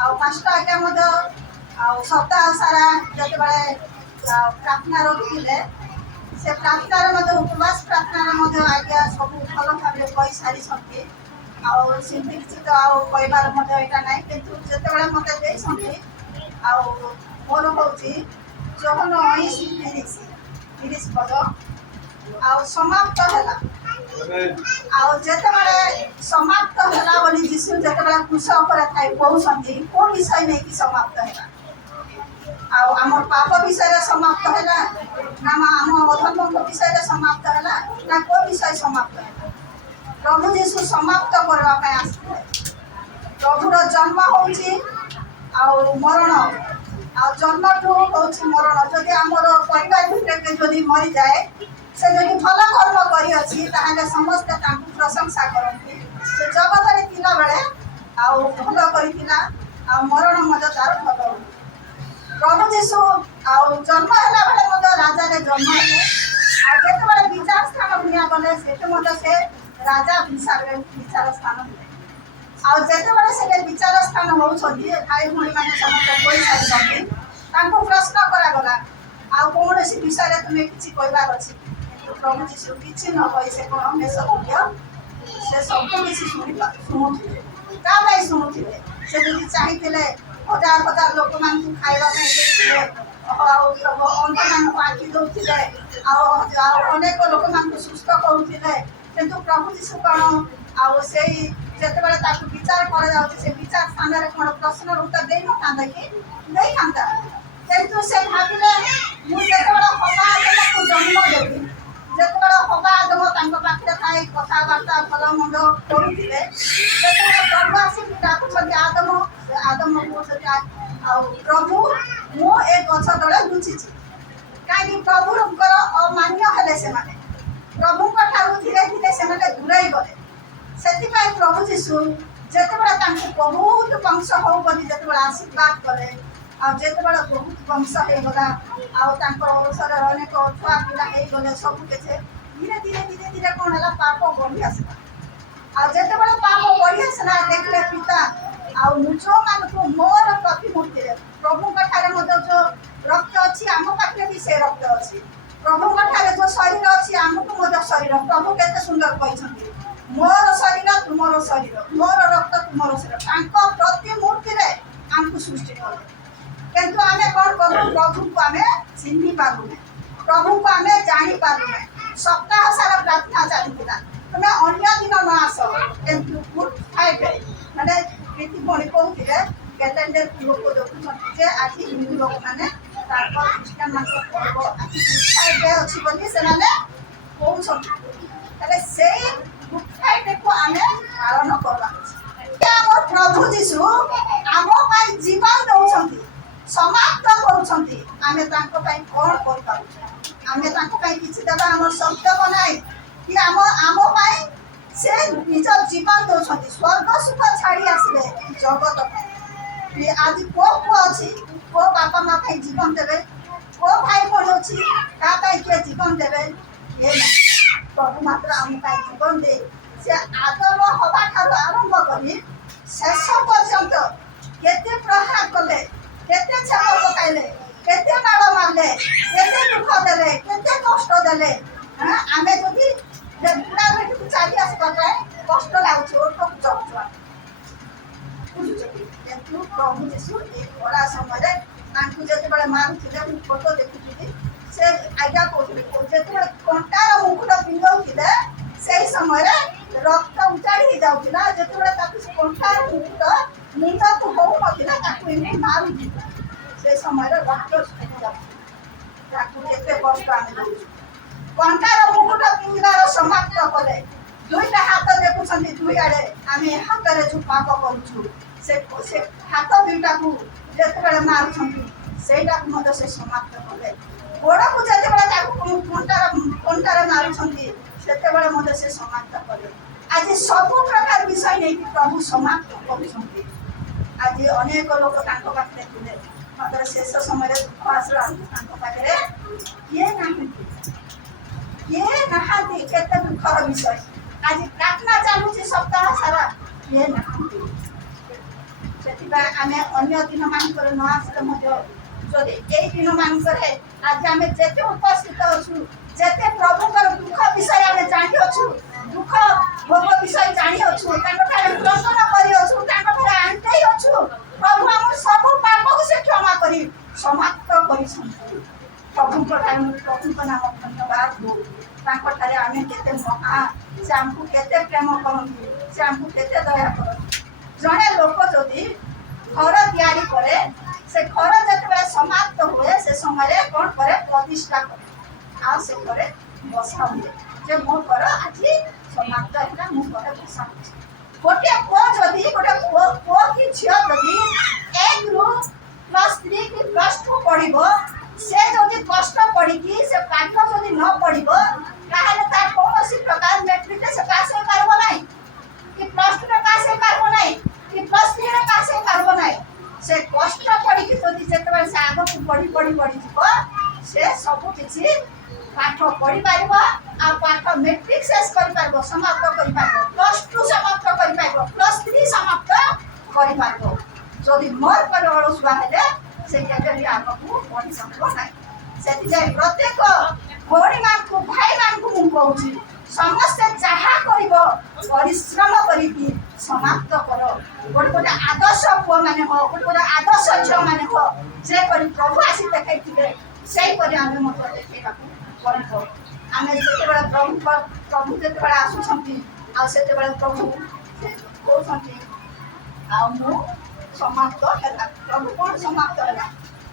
आ 5टा आज्ञा मत आ सप्ताह सारा जते बळे प्रार्थना रखिले से प्रार्थना मत उपवास प्रार्थना मत आज्ञा सब भल भाबरे कहि सारी छंती आ सिंपल किछि तो आ कहबार मत एटा नै किंतु जते बळे मते देई छंती आ मोर होची जोहन 19:30 पद आ समाप्त होला आ जते बळे समाप्त होला बोली जीसु जते बळे क्रूस ऊपर थाई कहउछंती कोन विषय नै कि समाप्त होला आ हमर पाप विषय रे समाप्त होला ना हम अधर्म विषय रे समाप्त होला ना को विषय समाप्त होला प्रभु जीसु समाप्त करबा पय आस्ते प्रभुर जन्म होची आ मरण आ जन्म ठू होची मरण जदि हमर परिवार भितर जदि मरि जाए से जदि भल कर्म करी अछि ताहाले समस्त तांकु प्रशंसा करନ୍ତି से जगत रे तिला बेले आ भल करितिला आ मरण मज तार भल प्रभु जीसु आ जन्म होला बेले मज राजा रे जन्म हेले ଯେତେବେଳେ ବିଚାର ସ୍ଥାନ ନିଆଗଲେ ସେଠି ମଧ୍ୟ ସେ ରାଜା ହିସାବରେ ବିଚାର ସ୍ଥାନ ହୁଏ। ଆଉ ଯେତେବେଳେ ସେଠି ବିଚାର ସ୍ଥାନ ହେଉଛନ୍ତି ଭାଇ ଭଉଣୀମାନେ ସମସ୍ତେ କହିସାରିଛନ୍ତି, ତାଙ୍କୁ ପ୍ରଶ୍ନ କରାଗଲା ଆଉ କୌଣସି ବିଷୟରେ ତୁମେ କିଛି କହିବାର ଅଛି? କିନ୍ତୁ ପ୍ରଭୁ ଯୀଶୁ କିଛି ନ କହି ସେ କ'ଣ ମେଷଭକ୍ଷ ସେ ସବୁ କିଛି ଶୁଣୁଥିଲେ। ତା ପାଇଁ ଶୁଣୁଥିଲେ। ସେ ଯଦି ଚାହିଁଥିଲେ ହଜାର ହଜାର ଲୋକମାନଙ୍କୁ ଖାଇବା ପାଇଁ ଦେଇଥିଲେ, ଆଉ ଅନ୍ଧମାନଙ୍କୁ ଆଖି ଦେଉଥିଲେ, ଆଉ ଅନେକ ଲୋକମାନଙ୍କୁ ସୁସ୍ଥ କରୁଥିଲେ। କିନ୍ତୁ ପ୍ରଭୁ ଯୀଶୁ କ'ଣ ଆଉ ସେଇ ଯେତେବେଳେ ତାକୁ ବିଚାର କରାଯାଉଛି ସେ ବିଚାର ସ୍ଥାନରେ କ'ଣ ପ୍ରଶ୍ନର ଉତ୍ତର ଦେଇନଥାନ୍ତା କି? ଦେଇଥାନ୍ତା। କିନ୍ତୁ ସେ ଭାବିଲେ ମୁଁ ଯେତେବେଳେ ହବା ଆଦମକୁ ଜନ୍ମ ଦେବି, ଯେତେବେଳେ ହବା ଆଦମ ତାଙ୍କ ପାଖରେ ଥାଇ କଥାବାର୍ତ୍ତା ଭଲ ମନ୍ଦ କରୁଥିଲେ, ଯେତେବେଳେ ପ୍ରଭୁ ଆସିକି ଡାକୁଛନ୍ତି ଆଦମ କହୁଛନ୍ତି ଆଉ ପ୍ରଭୁ ମୁଁ ଏ ଗଛ ତଳେ ଲୁଚିଛି। କାହିଁକି? ପ୍ରଭୁଙ୍କର ଅମାନ୍ୟ ହେଲେ ସେମାନେ, ପ୍ରଭୁଙ୍କ ଠାରୁ ଧୀରେ ଧୀରେ ସେମାନେ ଦୂରେଇ ଗଲେ। ସେଥିପାଇଁ ପ୍ରଭୁ ଯୀଶୁ ଯେତେବେଳେ ତାଙ୍କୁ ବହୁତ ବଂଶ ହଉ ବୋଲି ଯେତେବେଳେ ଆଶୀର୍ବାଦ କଲେ, ଆଉ ଯେତେବେଳେ ବହୁତ ବଂଶ ହେଇଗଲା, ଆଉ ତାଙ୍କର ବଂଶରେ ଅନେକ ଛୁଆ ପିଲା ହେଇଗଲେ, ସବୁ କିଛି ଧୀରେ ଧୀରେ ଧୀରେ ଧୀରେ କ'ଣ ହେଲା? ପାପ ବଢ଼ି ଆସିଲା। ଆଉ ଯେତେବେଳେ ପାପ ବଢ଼ି ଆସିଲା ଦେଖିଲେ ପିତା ଆଉ ଯେଉଁମାନଙ୍କୁ ମୋର ପ୍ରତିମୂର୍ତ୍ତିରେ ପ୍ରଭୁଙ୍କ ଠାରେ ମଧ୍ୟ ଯେଉଁ ରକ୍ତ ଅଛି ଆମ ପାଖରେ ବି ସେ ରକ୍ତ ଅଛି। ପ୍ରଭୁଙ୍କ ଠାରେ ଯେଉଁ ଶରୀର ଅଛି ଆମକୁ ମଧ୍ୟ ଶରୀର। ପ୍ରଭୁ କେତେ ସୁନ୍ଦର କହିଛନ୍ତି, ମୋର ଶରୀର ତୁମର ଶରୀର, ମୋର ରକ୍ତ ତୁମର ଶରୀର। ତାଙ୍କ ପ୍ରତିମୂର୍ତ୍ତିରେ ଆମକୁ ସୃଷ୍ଟି କଲେ। କିନ୍ତୁ ଆମେ କ'ଣ କରୁ? ପ୍ରଭୁଙ୍କୁ ଆମେ ଚିହ୍ନି ପାରୁନେ, ପ୍ରଭୁଙ୍କୁ ଆମେ ଜାଣିପାରୁନେ। ସପ୍ତାହ ସାରା ପ୍ରାର୍ଥନା ଚାଲିଥିଲା, ତୁମେ ଅନ୍ୟ ଦିନ ନ ଆସ। କିନ୍ତୁ ଗୁଡ୍ ଫ୍ରାଇଡେ ମାନେ ପ୍ରୀତି ଭଉଣୀ କହୁଥିଲେ କ୍ୟାଲେଣ୍ଡର ଲୋକ ଦେଖୁଛନ୍ତି ଯେ ଆଜି ହିନ୍ଦୁ ଲୋକମାନେ ତାଙ୍କ ଖ୍ରୀଷ୍ଟିଆନମାନଙ୍କ ପର୍ବ ଆଜି ଗୁଡ୍ ଫ୍ରାଇଡେ ଅଛି ବୋଲି ସେମାନେ କହୁଛନ୍ତି। ହେଲେ ସେଇ ଗୁଡ୍ ଫ୍ରାଇଡେକୁ ଆମେ ପାଳନ କରିବା। ଆମ ପ୍ରଭୁ ଯୀଶୁ ଆମ ପାଇଁ ଜୀବନ ଦେଉଛନ୍ତି, ସମାପ୍ତ କରୁଛନ୍ତି। ଆମେ ତାଙ୍କ ପାଇଁ କ'ଣ କରିପାରୁଛୁ? ଆମେ ତାଙ୍କ ପାଇଁ କିଛି ଦେବା ଆମର ସମ୍ଭବ ନାହିଁ କି ଆମ ପାଇଁ ସେ ନିଜ ଜୀବନ ଦେଉଛନ୍ତି। ସ୍ୱର୍ଗ ସୁଖ ଛାଡ଼ି ଆସିଲେ ଜଗତ ପାଇଁ। ଆଜି କୋଉ ପୁଅ ଅଛି, କୋଉ ବାପା ମା ପାଇଁ ଜୀବନ ଦେବେ? କୋଉ ଭାଇ ଭଉଣୀ ଅଛି ତା ପାଇଁ କିଏ ଜୀବନ ଦେବେ? କିଏ ନାହିଁ। ପ୍ରଭୁ ମାତ୍ର ଆମ ପାଇଁ ଜୀବନ ଦେଇ ସେ ଆଦମ ହବା ଠାରୁ ଆରମ୍ଭ କରି ଶେଷ ପର୍ଯ୍ୟନ୍ତ କେତେ ପ୍ରହାର କଲେ, କେତେ ଛେପ ପକାଇଲେ, କେତେ ମାଡ଼ ମାରିଲେ, କେତେ ଦୁଃଖ ଦେଲେ, କେତେ କଷ୍ଟ ଦେଲେ। ଆମେ ଯଦି ବୁଢ଼ା ବେଟିକୁ ଚାଲି ଆସିବା ପାଇଁ କଷ୍ଟ ଲାଗୁଛି, ଓଠକୁ ଚଢୁଛୁ ବୁଝୁଛନ୍ତି। କିନ୍ତୁ ପ୍ରଭୁ ଯୀଶୁ ଏ ଖରା ସମୟରେ ତାଙ୍କୁ ଯେତେବେଳେ ମାରୁଥିଲେ, ମୁଁ ଫଟୋ ଦେଖୁଥିଲି, ସେ ଆଜ୍ଞା କହୁଥିଲେ ଯେତେବେଳେ କଣ୍ଟାର ମୁକୁଟ ପିନ୍ଧଉଥିଲେ ସେଇ ସମୟରେ ରକ୍ତ ଉଚାଡ଼ି ହେଇଯାଉଥିଲା। ଯେତେବେଳେ ତାକୁ ସେ କଣ୍ଟାର ମୁକୁଟ ମୁଣ୍ଡକୁ ହଉନଥିଲା ତାକୁ ଏମିତି ମାରୁଥିଲା, ସେ ସମୟରେ ରକ୍ତ ଯାଉଥିଲା। ତାକୁ କେତେ କଷ୍ଟ ଆମେ ଦେଉଛୁ। କଣ୍ଟାର ମୁକୁଟ ପିନ୍ଧିବାର ସମାପ୍ତ କଲେ, ଦୁଇଟା ହାତ ଦେଖୁଛନ୍ତି ଦୁଇ ଆଡ଼େ, ଆମେ ହାତରେ ଯୋଉ ପାପ କରୁଛୁ ସେ ହାତ ଦୁଇଟାକୁ ଯେତେବେଳେ ମାରୁଛନ୍ତି ସେଇଟାକୁ ମଧ୍ୟ ସେ ସମାପ୍ତ କଲେ। ଗୋଡ଼କୁ ଯେତେବେଳେ ତାକୁ କଣ୍ଟାରେ ମାରୁଛନ୍ତି ସେତେବେଳେ ମଧ୍ୟ ସେ ସମାପ୍ତ କଲେ। ଆଜି ସବୁ ପ୍ରକାର ବିଷୟ ନେଇକି ପ୍ରଭୁ ସମାପ୍ତ କରୁଛନ୍ତି। ଆଜି ଅନେକ ଲୋକ ତାଙ୍କ ପାଖରେ ଥିଲେ, ମାତ୍ର ଶେଷ ସମୟରେ ଦୁଃଖ ଆସିଲା ତାଙ୍କ ପାଖରେ କିଏ ନାହାନ୍ତି। କେତେ ଦୁଃଖର ବିଷୟ। ଆଜି ପ୍ରାର୍ଥନା ଚାଲୁଛି ସପ୍ତାହ ସାରା, କିଏ ନାହାନ୍ତି। ସେଥିପାଇଁ ଆମେ ଅନ୍ୟ ଦିନ ମାନଙ୍କରେ ନ ଆସିଲେ ମଧ୍ୟ ଯଦି ଏଇ ଦିନ ମାନଙ୍କରେ ଆଜି ଆମେ ଯେତେ ଉପସ୍ଥିତ ଅଛୁ, ଯେତେ ପ୍ରଭୁଙ୍କର ଦୁଃଖ ବିଷୟ ଆମେ ଜାଣିଅଛୁ, ଦୁଃଖ ଭୋଗ ବିଷୟ ଜାଣିଅଛୁ, ତାଙ୍କଠାରେ ପ୍ରାର୍ଥନା କରିଅଛୁ, ତାଙ୍କଠାରେ ଆଣ୍ଠେଇ ଅଛୁ, ପ୍ରଭୁ ଆମର ସବୁ ପାପକୁ ସେ କ୍ଷମା କରି ସମାପ୍ତ କରିଛନ୍ତି। ପ୍ରଭୁଙ୍କ ନାମ ଧନ୍ୟବାଦ ହଉ। ତାଙ୍କଠାରେ ଆମେ କେତେ ମହା, ସେ ଆମକୁ କେତେ ପ୍ରେମ କରନ୍ତି, ସେ ଆମକୁ କେତେ ଦୟା କରନ୍ତି। ଜଣେ ଲୋକ ଯଦି ଘର ତିଆରି କରେ, ସେ ଘର ଯେତେବେଳେ ସମାପ୍ତ ହୁଏ ସେ ସମୟରେ କ'ଣ କରେ? ପ୍ରତିଷ୍ଠା କରେ, ଆଉ ସେ ଘରେ ବସା ହୁଏ ଯେ ମୋ ଘର ଆଜି ସମାପ୍ତ ହେଲା, ମୁଁ ଘରେ ବସା ହେଉଛି। ଗୋଟେ ପୁଅ କି ଝିଅ ଯଦି 1ରୁ +3 କି +2 ପଢିବ, ସେ ଯଦି କଷ୍ଟ ପଡ଼ିକି ସେ ପାଠ ଯଦି ନ ପଢିବ ତାହେଲେ ତାର କୌଣସି ପ୍ରକାର ମେଟ୍ରିକରେ ସେ ପାସ୍ ହେଇପାରିବ ନାହିଁ, କି +2ରେ ପାସ୍ ହେଇପାରିବ ନାହିଁ, କି +3ରେ ପାସ୍ ହେଇପାରିବ ନାହିଁ। ସେ କଷ୍ଟ ପଡ଼ିକି ଯଦି ଯେତେବେଳେ ସେ ଆଗକୁ ବଢ଼ିଯିବ ସେ ସବୁ କିଛି पाठ पढ़ी पार आ पाठ मेट्रिक शेष कर समाप्त कर +2 समाप्त कर +3 समाप्त कर जदि मोर पर अलसुआ हेले से केबे भी आगकू पढ़ी सकबो नै से प्रत्येक भौणी मान को भाई मान को मु कहूची समस्त जहा करिवो परिश्रम करिकी समाप्त करो गोटे गोटे आदर्श पुआ माने हो गोटे गोटे आदर्श झियो माने हो जे परि प्रभु आसी देखाइथिले सेही परि आमे मत देखेबाकू पड़िबो आमे जेतेबेला प्रभु जेतेबेला आसुछंती आ सेतेबेला प्रभु कहउछंती आ मु समाप्त होला प्रभु कोन समाप्त होला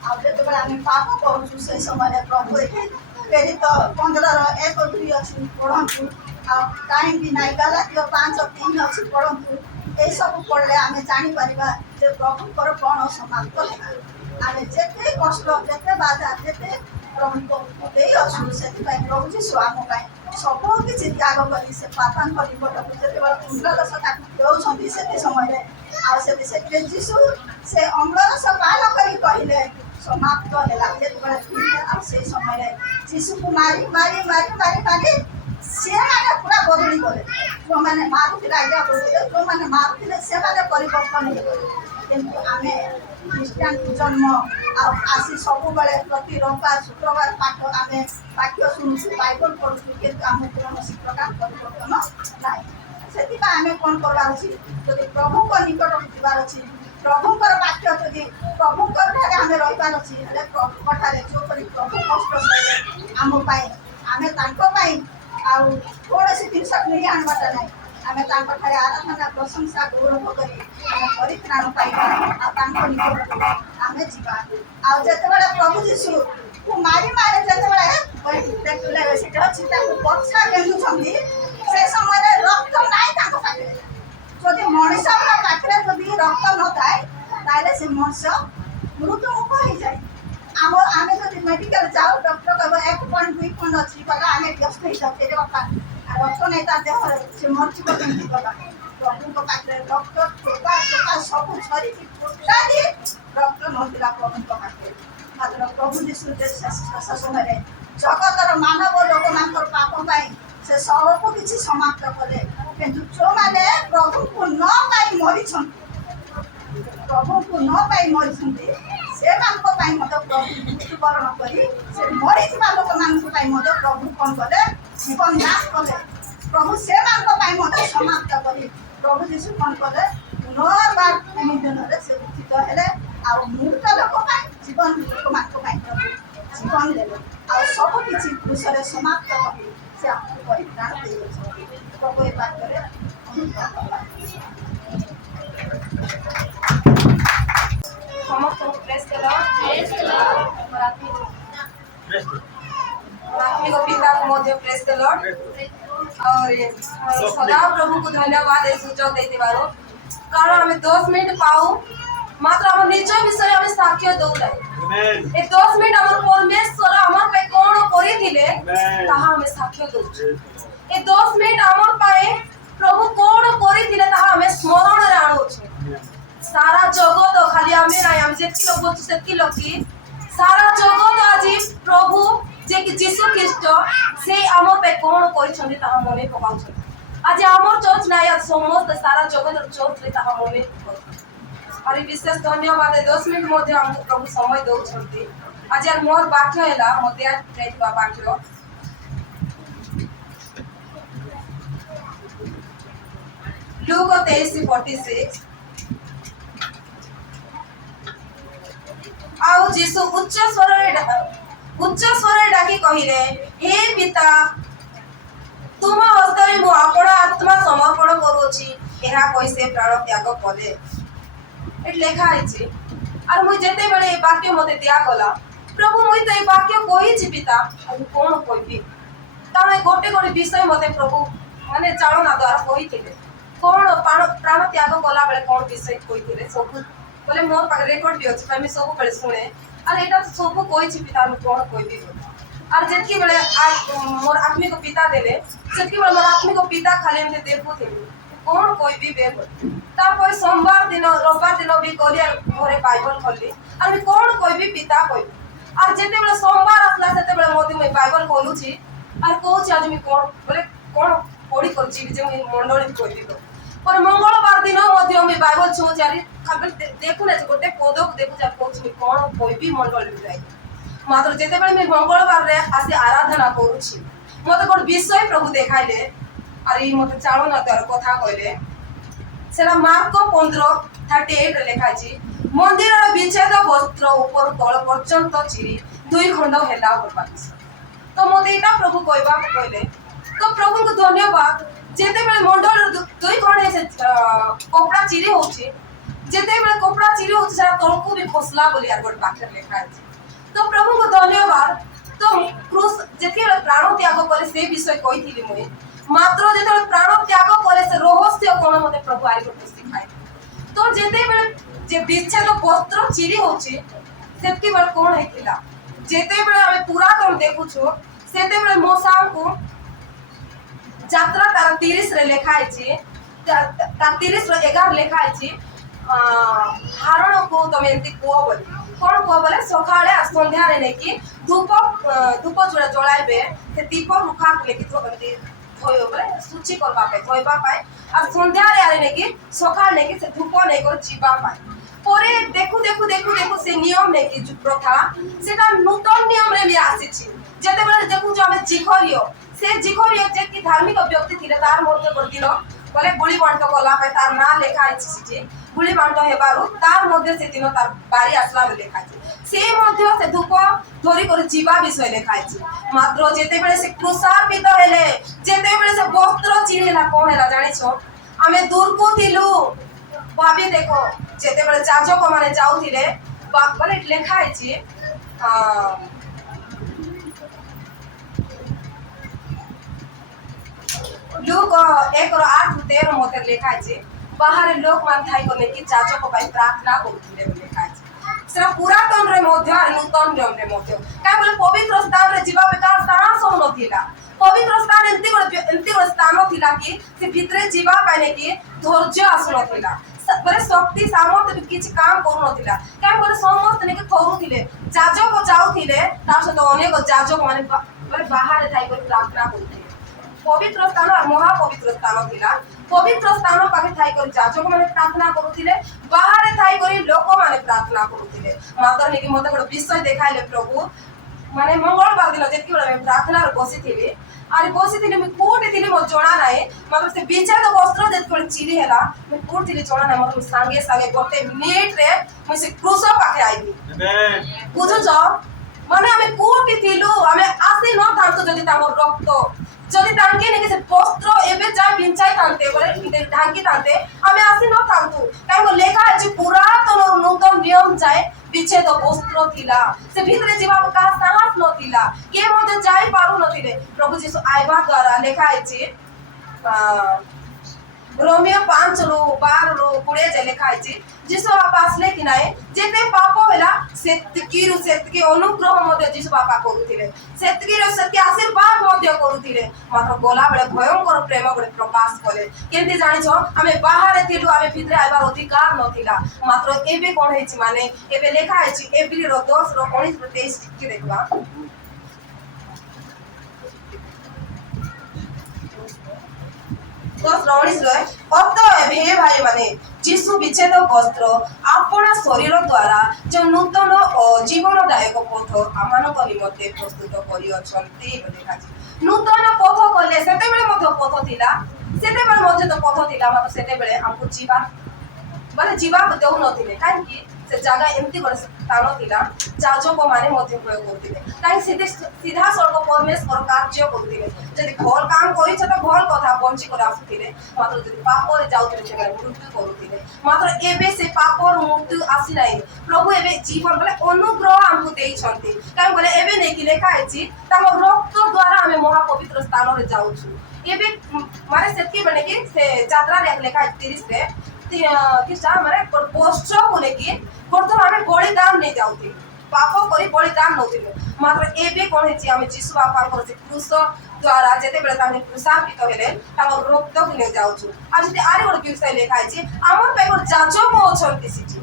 आ जेतेबेला आमे पाप करूछु से समय प्रभु एके फेरि तो 15:1-2 अछि पढ़ंतु आ टाइम भी नाही गलातियो 5:3 अछि पढ़ंतु ए सब पढ़ले आमे जानि परिबा जे प्रभु पर कोन समाप्त होला आमे जेते कष्ट जेते बाधा जेते प्रभु को देई अछि सेति प्रभु जी आम सब किसी त्याग करी से पापान निकट जो अम्लरस देउछंती से समय से जीशु से अम्लरस पान करी कहले समाप्त है से समय जीशु को मारी मारी मारी मारी मारी से माने पूरा बदली गले जो मैंने मारुथिले आज्ञा करथिले जो मैंने मारुथिले से माने परिवर्तन हो गले किंतु आमे ख्रीस्टियन जन्म आसी सब बेले प्रति रविवार शुक्रवार पाठ आमे वाक्य शुणुछु बाइबल पढ़ुछु किंतु आमे कौन प्रकार परिवर्तन नाही सेति आमे कोन करबार अछि जदि प्रभु को निकट जीवार अछि प्रभु पर वाक्य जदि प्रभु ठारे आमे रहिबार अछि हेले प्रभु ठारे जो परि प्रभु कष्ट सहे आम पाए आमे तांको पाए आउ कोनसी जिनस किणी आनबाटा नाही आमे तांको ठारे आराधना प्रशंसा गौरव करी आमे परित्राण पाइबा आ तांको निकट आमे जीवा आ जेतेबेले प्रभु जीशु को मारी मारे जेतेबेले देखले सेटा चिता को पछा केन्दु छंदी से समय रक्त नाही तांको पाखे जदि मनुष्य पाखे जदि रक्त न थाए ताले से मनुष्य मृत्यु मुख हो जाए आमे जदि मेडिकल जाओ डॉक्टर कहबो 1.2 पॉइंट अछि कला आमे व्यस्त हो जाते रे बापा रक्त नहीं ता देह से मर्ची को केंद्र कला प्रभु को पाखे डॉक्टर टोका टोका सब छरी की टोका दी डॉक्टर नथिला प्रभु को पाखे मात्र प्रभु जीशु के शासन रे जगतर मानव लोक मानकर पाप पाई से सब को किछि समाप्त कले किंतु जो माने प्रभु को न पाई मरि छंती प्रभु को न पाई मरि छंती से मानको पाई मत प्रभु मृत्युवरण करी से मरि जिबा लोक मानको पाई मत प्रभु कोन कले जीवन दान कले प्रभु से मानको पाई मत समाप्त करी प्रभु जीशु कोन कले पुनर्बार निमित्त रे से उचित हेले आ मृत लोक पाई जीवन लोक मानको पाई प्रभु जीवन देले आ सब किछि क्रूसरे समाप्त करी से आपको परित्राण देले प्रभु ए बात करे समस्त प्रेस के लॉर्ड आत्मिक पिता को मध्य प्रेस के लॉर्ड और सदा प्रभु को धन्यवाद ए सुजोग देते बारो कारण हमें 10 मिनट पाऊ मात्र हम निज विषय हमें साक्ष्य दउ रे ए 10 मिनट हमर परमेश्वर हमर पे कोन करि दिले ताहा हमें साक्ष्य दउ ए 10 मिनट हमर पाए प्रभु कोन करि दिले ताहा हमें स्मरण रे आनो छे सारा जगत खाली हमें नाही हम जेति लोग बोलछु सेति लोग की सारा जगत आज प्रभु जे कि जीसु ख्रीस्ट से हमर पे कोन करि छथि ताहा मने पकाउ छथि आज हमर चर्च नाही आज समस्त सारा जगत चर्च रे ताहा मने और विशेष धन्यवाद 10 मिनट मध्ये हमको प्रभु समय दउछंती आज यार मोर वाक्य हैला मध्ये आज कहबा वाक्य लूक 23:46 आउ जीसु उच्च स्वर रे डाकी कहिले हे पिता तुम हस्तरे मो आपण आत्मा समर्पण करूछि एहा कहि से प्राण त्याग कले एट लेखा है और मुझे जेते बेले वाक्य मते दिया गला प्रभु मुई तो वाक्य कहि छि पिता अब कोन कहबी कारण गोटे गोटे विषय मते प्रभु माने चालना द्वारा कहि थिले कोन प्राण त्याग कला बेले कोन विषय कहि थिले सब बोले मोर पाख रिकॉर्ड भी अछि मैं सब बेले सुने और एटा सब कहि छि पिता हम कोन कहबी और जेतकी बेले मोर आत्मिक पिता देले जेतकी बेले मोर आत्मिक पिता खाली हमते देखो थिले कोन कहबी बे तापर सोमवार दिन रविवार दिन भी गली घरे बाइबल खोली और कोन कहबी पिता कहबी আর যেতেବେଳେ সোমবার আসলা সেତେବେଳେ মধ্যে মুই বাইবেল খোলুছি আর কହୁଛି আজ মুই কোন বলে কোন পড়ি করছি যে মুই মন্ডলী কইতি তো পরে মঙ্গলবার দিন মধ্যে মুই বাইবেল ছুঁছি আর খালি দেখুন যে গোটে পদক দেখুছি আর কହୁছি মুই কোন কইবি মন্ডলী যাই মাত্র যেতেବେଳେ মুই মঙ্গলবার রে আসি আরাধনা করুছি মতে কোন বিষয় প্রভু দেখাইলে আর এই মতে চালনা তার কথা কইলে সেটা মার্ক 15:38 রে লেখা আছে মন্দিরর বিচ্ছেদ বস্ত্র উপর তল পর্যন্ত চিরি 2 খণ্ড হেলা করবাকি তো মতে এটা প্রভু কইবা কইলে তো প্রভুকে ধন্যবাদ যেতেବେଳେ মন্ডল 2 খণ্ড এসে কপড়া চিরি হচ্ছে যেতেବେଳେ কপড়া চিরি হচ্ছে সেটা তলকু বি খসলা বলি আর গোট পাখে লেখা আছে তো প্রভুকে ধন্যবাদ তো ক্রুশ যেতেବେଳେ প্রাণ ত্যাগ করে সেই বিষয় কইଥିଲି মই মাত্র যেতেବେଳେ প্রাণ ত্যাগ করে সে রহস্য কোন মতে প্রভু আই গোট শিখাই তো যেতেବେଳେ যে বিচ্ছেদ বস্ত্র চিরি হচ্ছে সেতেବେଳେ কোন হেতিলা যেতেବେଳେ আমি পুরাতন দেখুছো সেতেବେଳେ মোসাଙ୍କୁ যাত্রা তার 30 রে লেখা আছে তার 30 রে 11 লেখা আছে হারণକୁ ତମେ ଏମିତି କୁହ ବୋଲି କଣ କୁହ ବୋଲେ ସକାଳେ ଆଉ ସନ୍ଧ୍ୟାରେ ନେଇକି ଧୂପ ଜଳାଇବେ ସେ ଦୀପ ମୁଖାକୁ ନେଇକି ଏମିତି ଧୋଇବ ବୋଲେ ଶୁଚି କରିବା ପାଇଁ ଧୋଇବା ପାଇଁ ଆଉ ସନ୍ଧ୍ୟାରେ ଆରେ ନେଇକି ସକାଳେ ନେଇକି ସେ ଧୂପ ନେଇକରି ଯିବା ପାଇଁ পরে দেখু দেখু দেখু দেখু সে নিয়ম নেকি যে প্রথা সেটা নতুন নিয়মরে বি আসিছি যেতেବେଳେ দেখুଛୁ ଆମେ জিঘরিও সে জিঘরিও যে কি ধার্মিক ব্যক্তি ଥିଲେ তার মধ্যে করদিন বলে গুলি বাଣ୍ଟ কলা পাই তার না লেখা আছে সেটি গুলি বাଣ୍ଟ হেবারু তার মধ্যে সেদিন তার বাড়ি আসলা বলে লেখা আছে সেই মধ্যে সে ধূপ ধরি করে ଯିବା বিষয় লেখা আছে মাত্র যেতেବେଳେ সে ক্রুশার্পিত হেলে যেতেବେଳେ সে বস্ত্র চিরিলা কোন হেলা জানিছ ଆମେ দূরକୁ ଥିଲୁ ভাবি দেখো যেতেବେଳେ যাজক মানে যাଉଥିଲେ মানে লেখা আছে लूक 1:8-13 মতে লেখা আছে বাহারে লোক মান থাই কলে কি যাজক পাই প্রার্থনা করুଥିଲେ লেখা আছে সেটা পুরাতন রে মধ্যে আর নূতন নিয়ম রে মধ্যে কাই বলে পবিত্র স্থান রে ଯିବା বেকার সাহস নথিলা পবিত্র স্থান এমতি ଗୋଟେ স্থান ଥିଲା কি সে ভিতরে ଯିବା পাইলে কি ধৈর্য আসু নথিলা বলে শক্তি সামর্থ্য কিছু কাম করু নথিলা কাই বলে সমস্ত নেকি করুଥିଲେ যাজক যাউଥିଲେ তার সাথে অনেক যাজক মানে বাহারে থাই করে প্রার্থনা করুଥିଲେ পবিত্র স্থান আর মহাপবিত্র স্থান ଥିଲା পবিত্র স্থান পাখে থাই করে যাজক মানে প্রার্থনা করুଥିଲେ বাহারে থাই করে লোক মানে প্রার্থনা করুଥିଲେ মাত্র নেকি মতে বড় বিষয় দেখাইলে প্রভু মানে মঙ্গলবার দিন যেতিବେଳେ আমি প্রার্থনার বসিଥିଲି আর বসিଥିଲି আমি কোটি ଥିଲି ମୋ ଜଣା ନାହିଁ ମାତ୍ର ସେ ବିଚ୍ଛେଦ ବସ୍ତ୍ର ଯେତେବେଳେ ଚିରି ହେଲା ମୁଁ କୋଉଠି ଥିଲି ଜଣା ନାହିଁ ମାତ୍ର ସାଙ୍ଗେ ସାଙ୍ଗେ ଗୋଟେ ମିନିଟରେ ମୁଁ ସେ କ୍ରୁଶ ପାଖେ ଆଇଲି ବୁଝୁଛ ମାନେ ଆମେ କୋଉଠି ଥିଲୁ ଆମେ ଆସି ନଥାନ୍ତୁ ଯଦି ତାଙ୍କ ରକ୍ତ যদি তাঙ্কে নাকি সে বস্ত্র এবে যাই বিঞ্চাই তান্তে বলে ঢাকি তান্তে আমি আসি নথান্তু কারণ লেখা আছে পুরাতন নূতন নিয়ম যায় বিচ্ছেদ বস্ত্র থিলা সে ভিতরে ଯିବା কাজ সাহস নথিলা কে মধ্যে যাই পারু নথিলে প্রভু যিশু আইবা দ্বারা লেখা আছে रोमियो 5:12-20 যে লেখা আছে যিশু বাপা আসলে কি নাই যেতে পাপ হেলা সেতকি অনুগ্রহ মধ্যে যিশু বাপা করুଥିଲେ সেতকি আশীর্বাদ মধ্যে করুଥିଲେ মাত্র গলা বেলে ভয়ঙ্কর প্রেম গুড়ে প্রকাশ কলে কেমতি জানিছ আমি বাহারে থিলু আমি ভিতরে আইবার অধিকার নথিলা মাত্র এবে কোন হইছি মানে এবে লেখা আছে এপ্রিল 10-19-23 কি দেখবা 10:19 অতএব হে ভাই মানে যিশু বিচ্ছেদ বস্ত্র আপনা শরীর দ্বারা যে নূতন ও জীবনদায়ক পথ আমানক নিমন্তে প্রস্তুত করিଅଛନ୍ତି লেখাছে নূতন পথ কলে সেতেବେଳେ ମଧ୍ୟ পথ ଥିଲା সেতেବେଳେ ମଧ୍ୟ ତ পথ ଥିଲା মাত্র সেতেବେଳେ ଆମକୁ ଯିବା মানে ଯିବା ଦେଉ ନଥିଲେ କାହିଁକି ସେ ଜାଗା ଏମିତି ଗୋଟେ ସ୍ଥାନ ଥିଲା ଯାଜକ ମାନେ ମଧ୍ୟ ପ୍ରୟୋଗ କରୁଥିଲେ କାହିଁକି ସିଧା ସଳଖ ପରମେଶ୍ୱର କାର୍ଯ୍ୟ କରୁଥିଲେ ଯଦି ଭଲ କାମ କରିଛ ତ ଭଲ କଥା ବଞ୍ଚି କରି ଆସୁଥିଲେ ମାତ୍ର ଯଦି ପାପରେ ଯାଉଥିଲେ ସେଠାରେ ମୃତ୍ୟୁ କରୁଥିଲେ ମାତ୍ର ଏବେ ସେ ପାପର ମୃତ୍ୟୁ ଆସିନାହିଁ ପ୍ରଭୁ ଏବେ ଜୀବନ ବୋଲେ ଅନୁଗ୍ରହ ଆମକୁ ଦେଇଛନ୍ତି କାହିଁକି ବୋଲେ ଏବେ ନେଇକି ଲେଖା ହେଇଛି ତାଙ୍କ ରକ୍ତ ଦ୍ୱାରା ଆମେ ମହାପବିତ୍ର ସ୍ଥାନରେ ଯାଉଛୁ ଏବେ ମାନେ ସେତିକିବେଳେ କି ସେ ଯାତ୍ରାରେ ଲେଖା ହେଇଛି 30ରେ किसा मारे पोस्ट को लेके बर्तन हमें बलिदान नहीं जाउथि पाप करी बलिदान नउथिले मात्र एबे कोन हेछि हम यीशु बापा को से क्रूस द्वारा जेते बेले ताने क्रूसापित हेले ताको रक्त को ले जाउछु आज ते आरे गोटे विषय लेखा छि हमर पे गोटे जाजक अछंती सिटी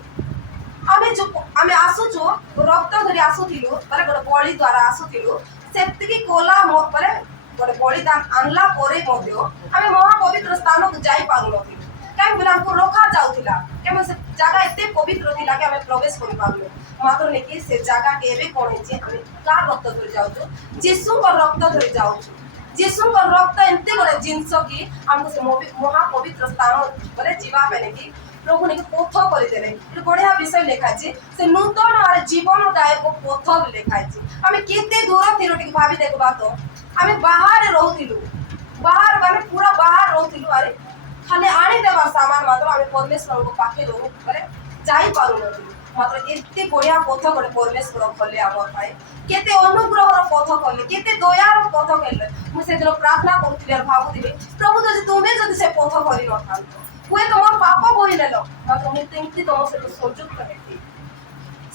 आमे जो आमे आसुचु रक्त धरी आसुथिलु माने गोटे बळी द्वारा आसुथिलु सेतिकी कोला मो परे गोटे बलिदान आनला परे मध्य आमे महापवित्र स्थान को जाई पारु नथिलु काहे बिना हमको रोका जाउथिला केम से जगह एते पवित्र थिला कि आमे प्रवेश करि पारलु मात्र नेकी से जगह के एबे कोन छै आमे का रक्त धरी जाउछु यीशु को रक्त धरी जाउछु यीशु को रक्त एते गोटे जिंस कि हमको से महापवित्र स्थान परे जीवा पने कि प्रभु ने पथ करदेले ये बढ़िया विषय लिखा से नूतन और जीवनदायक पथ लिखा आम केते दूर थी टे भाभी देखबा तो आम बाहर रोथिलु बाहर माने पूरा बाहर रोथिलु अरे खाली आनी देवा सामान मात्र आम परमेश्वर को पाखे रो अरे जाई पारु नथिलु मात्र एते बढ़िया पथ गोटे परमेश्वर खोले आमर पाए केते अनुग्रहर पथ खोले केते दयार पथ खोले मु से दिन प्रार्थना करथि और भाबुथिबे प्रभु जदि तुमे जदि से पथ करि नथांतो हुए तुम पाप बोले मात्र मुझे एमती तुम सहित संयुक्त हेती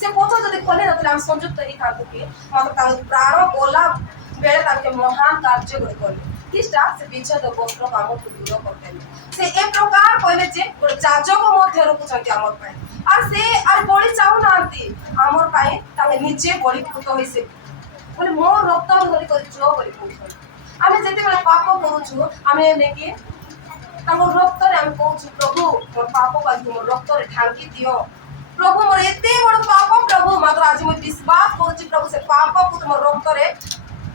से पथ जदि खोले नथिले हम संयुक्त ही थांतु कि मात्र प्राण बोला बेले ताके महान कार्य करे कले किस्टा से विच्छेद वस्त्र काम को दूर करते से ए प्रकार कहले जे गोटे जाजक मध्य रखुछंती हमर पाए और से और बळी चाहू नांती हमर पाए ताके निजे बळी पूत होई से बोले मो रक्त धरि कर जो बळी पूत आमे जते बेला पाप करूछु आमे नेके ताको रक्त रे हम कहूछु प्रभु मोर पाप का तुम रक्त रे ढांकी दियो प्रभु मोर एते बड़ पाप प्रभु मात्र आज मैं विश्वास करूछु प्रभु से पाप को तुम रक्त रे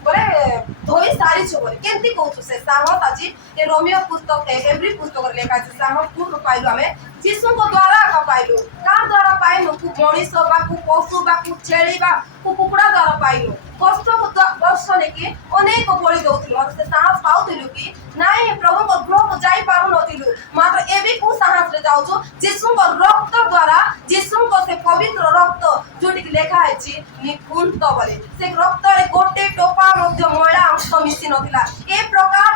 बोले धोई सारी छो बोले केंती कहूछु से साहस आज ए रोमियो पुस्तक एवरी पुस्तक रे लिखा छै साहस पूर्ण पाइलो हमें यीशु को द्वारा का पाइलो का द्वारा पाइलो कु मनीष बा कु पशु बा कु छेली बा कु कुकुड़ा द्वारा पाइलो कष्ट को दर्श लेके अनेक बळी दउथिलु से साहस पाउथिलु कि नाही प्रभु को ग्रह को जाई पारु नथिलु मात्र एबी को साहस रे जाउछु यीशु को रक्त द्वारा यीशु को से पवित्र रक्त जोटी कि लेखा हैछि निकुंत बोले से रक्त रे गोटे टोपा मध्य मैला अंश मिसी नथिला ए प्रकार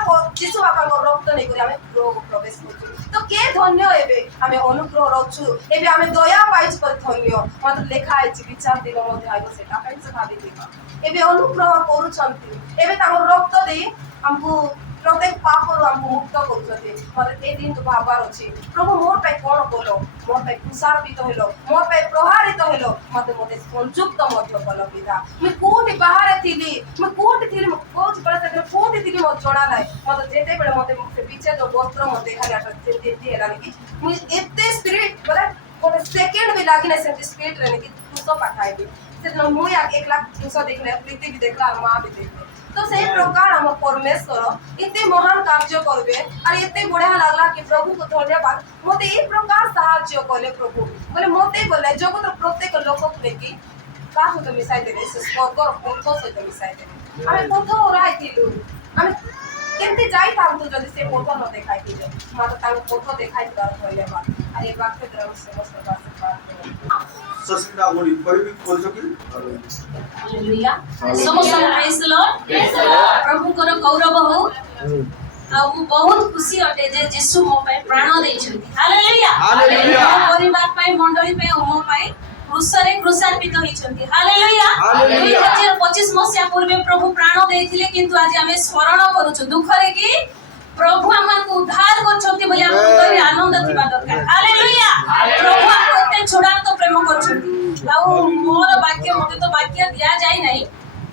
यीशु बाबा को रक्त नै करी हमें ग्रह प्रवेश करछु तो के धन्य एबे हमें अनुग्रह रछु एबे हमें दया पाइछ पर धन्य मात्र लेखा हैछि विचार दिन मध्य आइबो सेटा कैसे भाबी देखा एबे अनुग्रह करूछंती एबे तांको रक्त देई हमको प्रत्येक पापरु हमको मुक्त करूछंती मात्र ए दिन तो भाबार अछि प्रभु मोर पे कोन बोलो मोर पे कुसारपित होलो मोर पे प्रहारित होलो मते मोते संयुक्त मध्य कल विधा मैं कोठी बाहर थिली मैं कोठी थिली कोच बड़ा से कोठी थिली मो जोड़ा नाही मते जेते बेले मते से पीछे जो वस्त्र मते खाली आटा जेते हेलानी कि मुझे एते स्पिरिट बोले गोटे सेकंड भी लागिने से स्पिरिट रहने की तुसो पठाइबे से मु या 1 लाख तुसो देखले प्रीति भी देखला और मां भी देखले तो सही प्रकार हम परमेश्वर इतने महान कार्य करबे और इतने बढ़िया लागला कि प्रभु को धन्यवाद मोते ए प्रकार सहाय्य कले प्रभु बोले मोते बोले जगत प्रत्येक लोक की का सहित मिसाई देले से स्वर्ग और पथ सहित मिसाई देले हमें पथ ओराई दिलु हमें केमते जाई तांतु जदि से पथ न देखाई दिले मात्र तांको पथ देखाई दर धन्यवाद और ए वाक्य द्वारा समस्त बात ससिंदा बोली कोई भी बोल सकी हालेलुया समस्त प्रेज द लॉर्ड प्रभु को गौरव हो आ मु बहुत खुशी अटे जे यीशु मो पे प्राण देइ छथि हालेलुया हालेलुया परिवार पे मंडली पे मो पे क्रूसरे क्रूसार्पित होई छथि हालेलुया 2025 मसिया पूर्वे प्रभु प्राण देइथिले किंतु आज हमें स्मरण करूछु दुख रे कि प्रभु हमको उद्धार करछथि बोली हम हृदय आनंद थिबा दरकार हालेलुया प्रभु हमको एते छोड़ांत प्रेम करछथि आ मोर वाक्य मते तो वाक्य दिया जाय नाही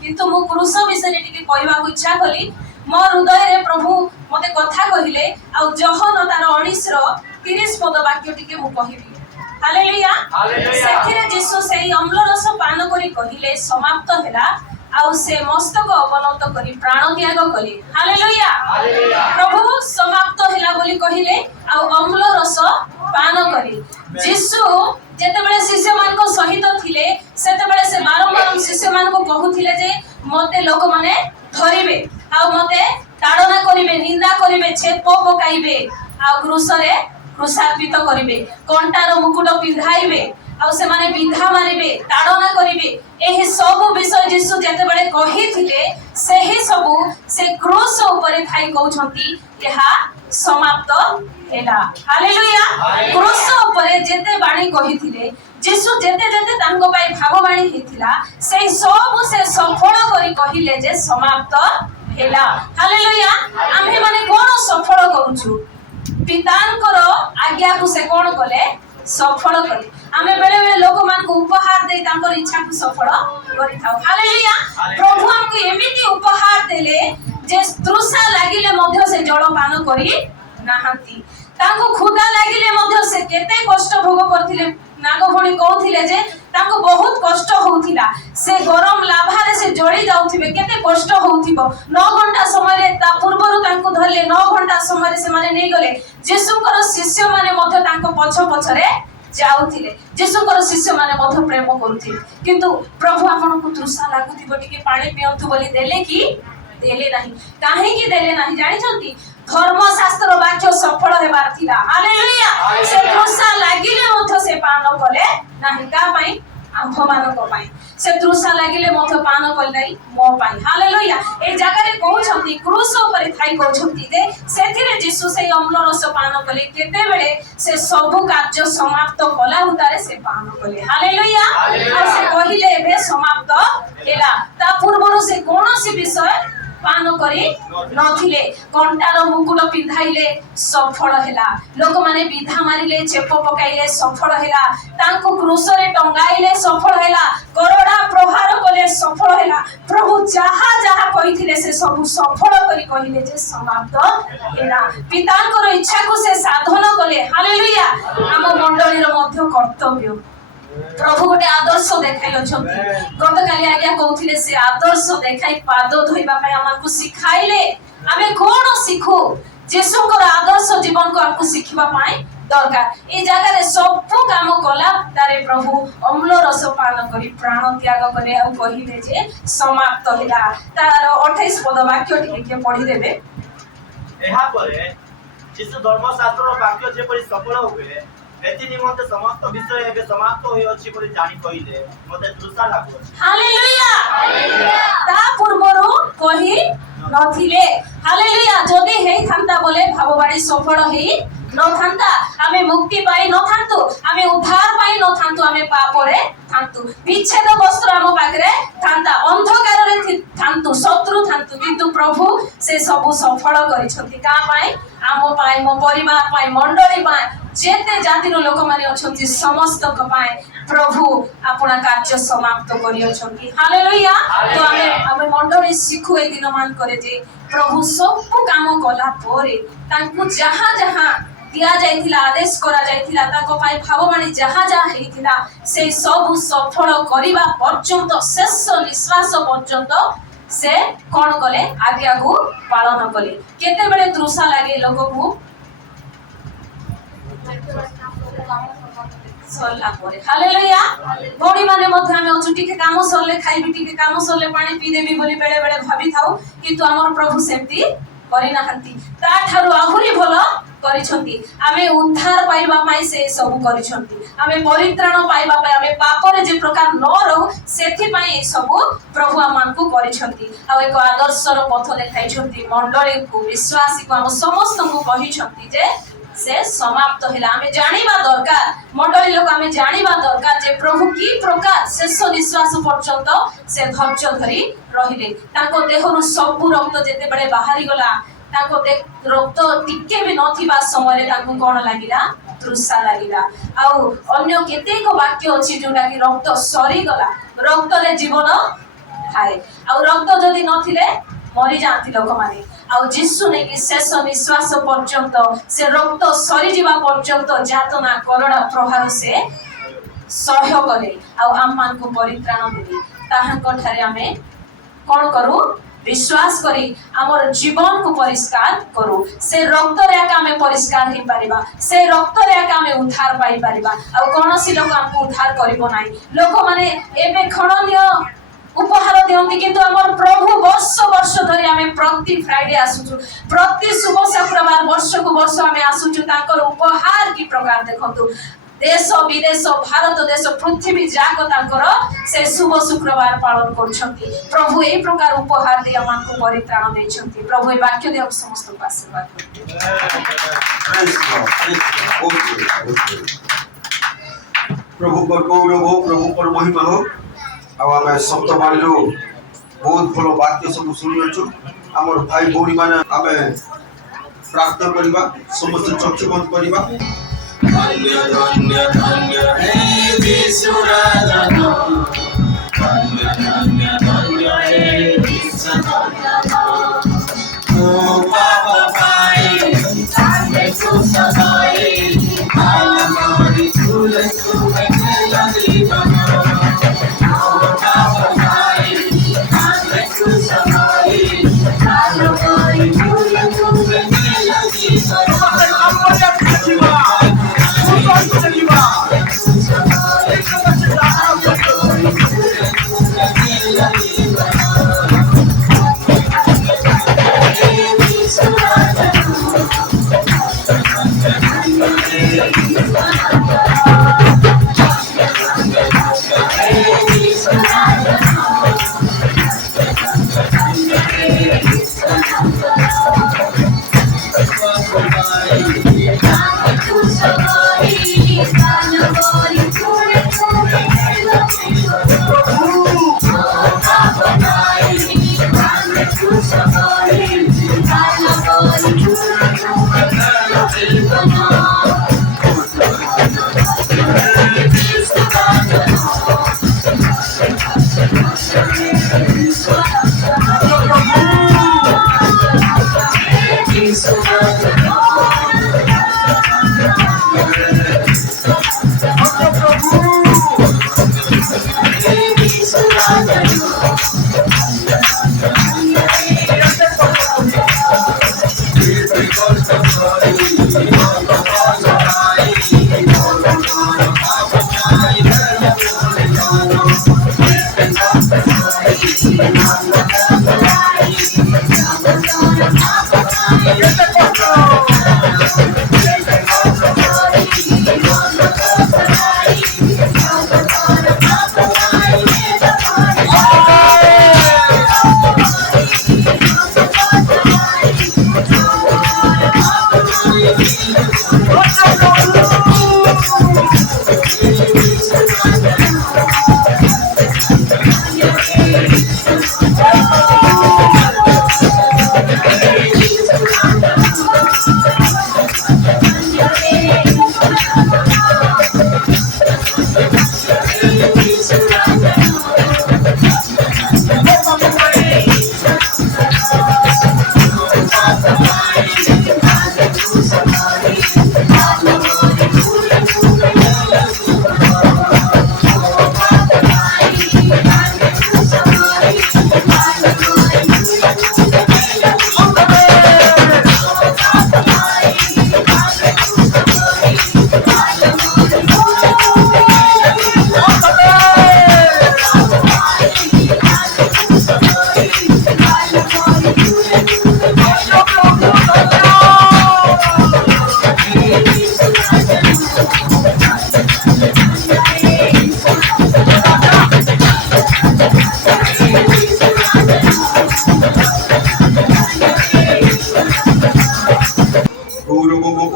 किंतु मो क्रूस विषय टिके कहबा को इच्छा कली मोर हृदय रे प्रभु मते कथा कहिले आ जहन तार 19 रो 30 पद वाक्य टिके मु कहिबी हालेलुया सेथिरे यीशु सेही अम्ल रस पान करी कहिले समाप्त हेला आउ से मस्तक अवनत करी प्राण त्याग कले हालेलुया प्रभु समाप्त हेला बोली कहिले आउ अम्ल रस पान करी यीशु जेते बेले शिष्य मान को सहित थिले सेते बेले से बारंबार शिष्य मान को कहूथिले जे मते लोक माने धरिबे आउ मते ताड़ना करिवे निंदा करिवे छेप पकाइबे आउ क्रूसरे क्रूसार्पित करिवे कंटार मुकुट पिंधाइबे आउ से माने विधा मारिबे ताड़ना करिवे एही सब विषय यीशु जेते बेले कहिथिले सेही सब से क्रूस ऊपर थाई कहउछंती एहा समाप्त हेला हालेलुया क्रूस ऊपर जेते बाणी कहिथिले यीशु जेते जेते तांको पाई भागवाणी हेथिला सेही सब से सफल करी कहिले जे समाप्त हेला हालेलुया आम्हे माने कोन सफल करूछु पितांकर आज्ञा को से कोन कले सफल कले आमे बेले बेले लोक मान को उपहार दे तांकर इच्छा को सफल करि थाउ हालेलुया प्रभु हमको एमिति उपहार देले जे तृषा लागिले मध्य से जल पान करी नाहंती तांको खुदा लागिले मध्य से केते कष्ट भोग करथिले नागभणी कहथिले जे तांको बहुत कष्ट होउथिला से गरम लाभारे से जड़ी जाउथिबे केते कष्ट होउथिबो 9 घंटा समय रे ता पूर्वरु तांको धरले 9 घंटा समय रे से माने नै गले येशूकर शिष्य माने मध्य तांको पछ पछरे जाउथिले येशूकर शिष्य माने मध्य प्रेम करूथिले किंतु प्रभु आपन को तृषा लागुथिबो टिके पानी पियंतु बोली देले कि देले नाही काहे कि देले नाही जानि छथि धर्मशास्त्र वाक्य सफल हेबार थिला हालेलुया से तृषा लागिले मध्य से पान कले नाही का पई आम्भ मानको पई से तृषा लागिले मध्य पान कले नाही मो पई हालेलुया ए जगह रे कहू छथि क्रूस ऊपर थाई कहू छथि जे सेथिरे यीशु से अम्ल रस पान कले केते बेले से सब कार्य समाप्त कला उतारे से पान कले हालेलुया आ से कहिले एबे समाप्त हेला ता पूर्वरु से कोनोसी विषय पान करी नथिले कंटार मुकुट पिंधाइले सफल हेला लोक माने विधा मारिले चेप पकाइले सफल हेला तांको क्रूस रे टंगाइले सफल हेला करोड़ा प्रहार कले सफल हेला प्रभु जहा जहा कहिथिले से सब सफल करी कहिले जे समाप्त हेला पितांकर इच्छा को से साधन कले हालेलुया हम मंडली रो मध्य कर्तव्य प्रभु गोटे आदर्श देखाई अछंती गत काली आज्ञा कहथिले से आदर्श देखाई पाद धोइबा पय हमकु सिखाइले आमे कोन सिखु येशूकर आदर्श जीवन को आपको सिखिबा पाए दरकार ए जगह रे सब काम कला तारे प्रभु अम्ल रस पान करी प्राण त्याग करे आ कहिले जे समाप्त होला तार 28 पद वाक्य टिके पढी देबे एहा परे यीशु धर्मशास्त्र वाक्य जे परि सफल होबे एति निमंते समस्त विषय एबे समाप्त होई अछि परि जानि कहिले मते तृषा लागु अछि हालेलुया ता पूर्वरु कहि नथिले हालेलुया जदी हेई थांता बोले भावबाड़ी सफल हेई न थांता आमे मुक्ति पाई न थांतु आमे उद्धार पाई न थांतु आमे पापरे थांतु विच्छेद वस्त्र आम पाखरे थांता अंधकार रे थांतु शत्रु थांतु किंतु प्रभु से सब सफल करिसथि का पाई आम पाई मो परिवार पाई मंडली पाई जेते जातिर लोक माने अछंती समस्त को पाए प्रभु अपना कार्य समाप्त करि अछंती हालेलुया तो आमे मंडली सिखु ए दिन मान करे जे प्रभु सब काम कला परे तांकु जहां जहां दिया जाइथिला आदेश करा जाइथिला ताको पाई भावबाणी जहां जहां हेतिला से सब सफल करिबा पर्यंत शेष निश्वास पर्यंत से कोन कले आज्ञा को पालन कले केते बेले तृषा लागे लोक को सरला परे हालेलुया बॉडी माने मध्ये हम अचुटी के काम सरले खाइबी टिके काम सरले पानी पी देबी बोली बेले बेले भाबी थाउ किंतु हमर प्रभु सेमती करि नाहंती ता थारु आहुरी भलो करिसंती आमे उद्धार पाइबा पाई से सब करिसंती आमे परित्राण पाइबा पाई आमे पाप रे जे प्रकार न रहू सेथि पाई सब प्रभु आमान को करिसंती आ एक आदर्श रो पथ देखाइसंती मंडली को विश्वासी को हम समस्त को कहिसंती जे से समाप्त होला आमे जानिबा दरकार मंडली लोक आमे जानिबा दरकार जे प्रभु की प्रकार शेष निश्वास पर्यंत से धैर्य धरि रहिले ताको देहरु सब रक्त जेते बडे बाहरी गला ताको रक्त टिके भी नथिबा समय ताको कोन लागिला तृषा लागिला आ अन्य केते को वाक्य अछि जोटा कि रक्त सरी गला रक्त रे जीवन थाए आ रक्त जदी नथिले मरि जाती लोक माने आ यीशु ने कि शेष निश्वास पर्यंत से रक्त सरी जीवा पर्यंत जातना करड़ा प्रहार से सहयोग करे आ आम मान को परित्राण देबी ताहां ठारे आमे कोन करू विश्वास करी हमर जीवन को परिष्कार करू से रक्त रे आमे परिष्कार ही परिबा से रक्त रे आमे उद्धार पाई परिबा आ कोनोसी लोक हमको उद्धार करिवो नाही लोक माने एबे खणनीय उपहार दियंती किंतु हमर प्रभु वर्ष वर्ष धरि आमे प्रति फ्राइडे आसुछु प्रति शुभ शुक्रवार वर्ष को वर्ष आमे आसुछु ताकर उपहार की प्रकार देखंतु देश विदेश भारत देश पृथ्वी जाक ताकर से शुभ शुक्रवार पालन करछंती प्रभु ए प्रकार उपहार दे आमान को परित्राण दैछंती प्रभु ए वाक्य दे समस्त को आशीर्वाद प्रभु पर गौरव हो प्रभु पर महिमा हो आ आमे सप्त बाणी रो बहुत भलो वाक्य सब सुनि अछु हमर भाई भौणी माने आमे प्रार्थना करिबा समस्त चक्षु बंद करिबा धन्य धन्य धन्य हे यीशु राजा धन्य धन्य धन्य हे यीशु राजा ओ पापा पाई ताके तू सदाई आलमारी झूले झूले खेला दीवाना ओ पापा पाई ताके तू सदाई आलमारी झूले झूले खेला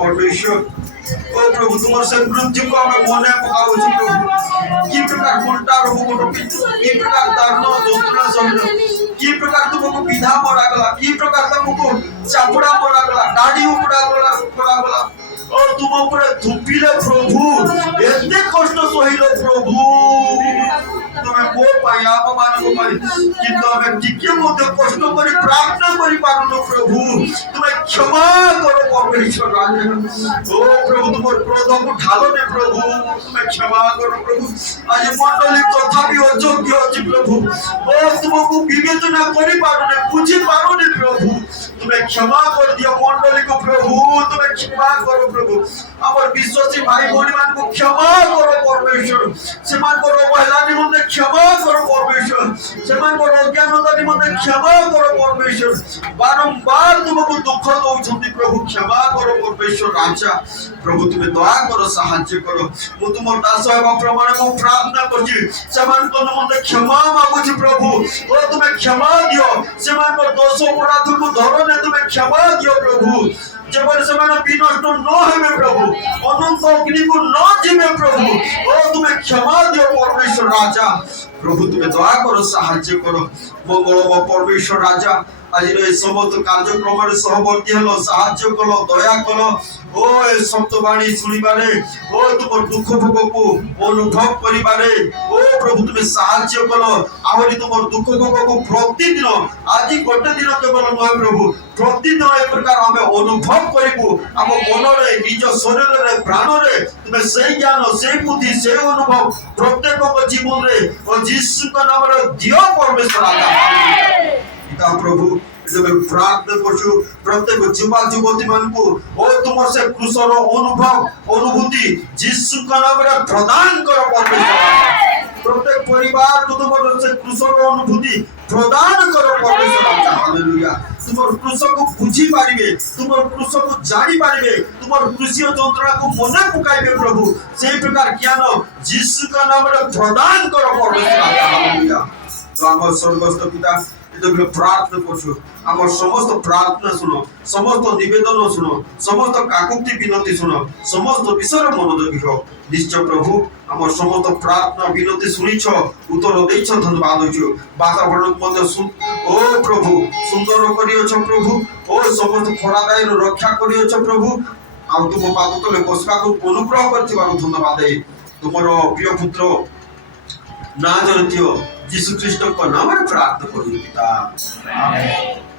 परमेश्वर ओ प्रभु तुम से मृत्यु को हमें मने पकाओ छी प्रभु की प्रकार उल्टा रोग को की प्रकार दर्द যন্ত্রণা সহিত की प्रकार तुमको विधा पड़ा गला की प्रकार तुमको चापड़ा पड़ा गला दाढ़ी पड़ा गला और तुम ऊपर धुपिले प्रभु एते कष्ट सहिलो प्रभु तुम्हें वो पाया अपमान को पाई किंतु हमें टिके मध्य कष्ट करी प्रार्थना करी पारुनो प्रभु तुम्हें क्षमा करो परमेश्वर राजा ओ प्रभु तुम क्रोध को ढालो ने प्रभु तुम्हें क्षमा करो प्रभु आज मंडली तथापि अयोग्य अछि प्रभु ओ तुमको विवेचना करी पारुने बुझी पारुने प्रभु तुम्हें क्षमा कर दियो मंडली को प्रभु तुम्हें क्षमा करो प्रभु हमर विश्वासी भाई भौणी मान को क्षमा करो परमेश्वर सेमान को अवहेला निमंते क्षमा करो परमेश्वर सेमान को अज्ञानता निमंते क्षमा करो परमेश्वर बारंबार तुमको दुख दउछंती प्रभु क्षमा करो परमेश्वर राजा प्रभु तुम्हें दया करो साहाय्य करो मु तुम दास एवं प्रमाण को प्रार्थना करछि सेमान को निमंते क्षमा मागुछि प्रभु ओ तुम्हें क्षमा दियो सेमान को दोष अपराध को धरने तुम्हें क्षमा दियो प्रभु जब ସେମାନେ ବିନଷ୍ଟ ନ ହେବେ ପ୍ରଭୁ ଅନନ୍ତ ଅଗ୍ନିକୁ ନ ଯିବେ ପ୍ରଭୁ ଓ ତୁମେ କ୍ଷମା ଦିଅ ପରମେଶ୍ୱର ରାଜା प्रभु तुम्हें दया करो साहाय्य करो मंगल परमेश्वर राजा आज समस्त कार्यक्रम सहवर्ती हल साहाय्य कल दया कल ओ ए शब्दवाणी शुणिबारे ओ तुम दुख भोग को अनुभव करिबारे ओ प्रभु तुम साहाय्य कल आहरी तुम दुख भोग को प्रतिदिन आज गोटे दिन केवल नुह प्रभु प्रतिदिन ए प्रकार आम अनुभव करूँ आम मन रे निज शरीर रे प्राण रे तुम से ज्ञान से बुद्धि से अनुभव प्रत्येक जीवन रे और यीशु का नाम रे दियो परमेश्वर आका प्रभु प्रार्थना करछु प्रत्येक युवा युवती मान को ओ तुम से क्रूसर अनुभव अनुभूति यीशु का नाम रे प्रदान कर परमेश्वर प्रत्येक परिवार को तुम से क्रूसर अनुभूति प्रदान कर परमेश्वर हालेलुया तुम क्रूस को बुझी पारिबे तुम क्रूस को जानी पारिबे तुम क्रूसीय यंत्रणा को मने पकाइबे प्रभु से प्रकार ज्ञान यीशु का नाम रे प्रदान कर परमेश्वर हालेलुया तो हम स्वर्गस्थ पिता प्रार्थना करछु आम समस्त प्रार्थना सुनो समस्त निवेदन सुनो समस्त काकुति विनती सुनो समस्त विषय मनोयोगी हो निश्चय प्रभु आम समस्त प्रार्थना विनती सुनिछ उत्तर देइछ धन्यवाद होछु वातावरण मध्य ओ प्रभु सुंदर करियछ प्रभु ओ समस्त खरादाय रक्षा करियछ प्रभु आ तुम पाद तले बसबा को अनुग्रह करथिबार धन्यवाद है तुमरो प्रिय पुत्र नाजरतियो यीशु ख्रीष्ट को नाम प्रार्थना करूँ पिता आमेन।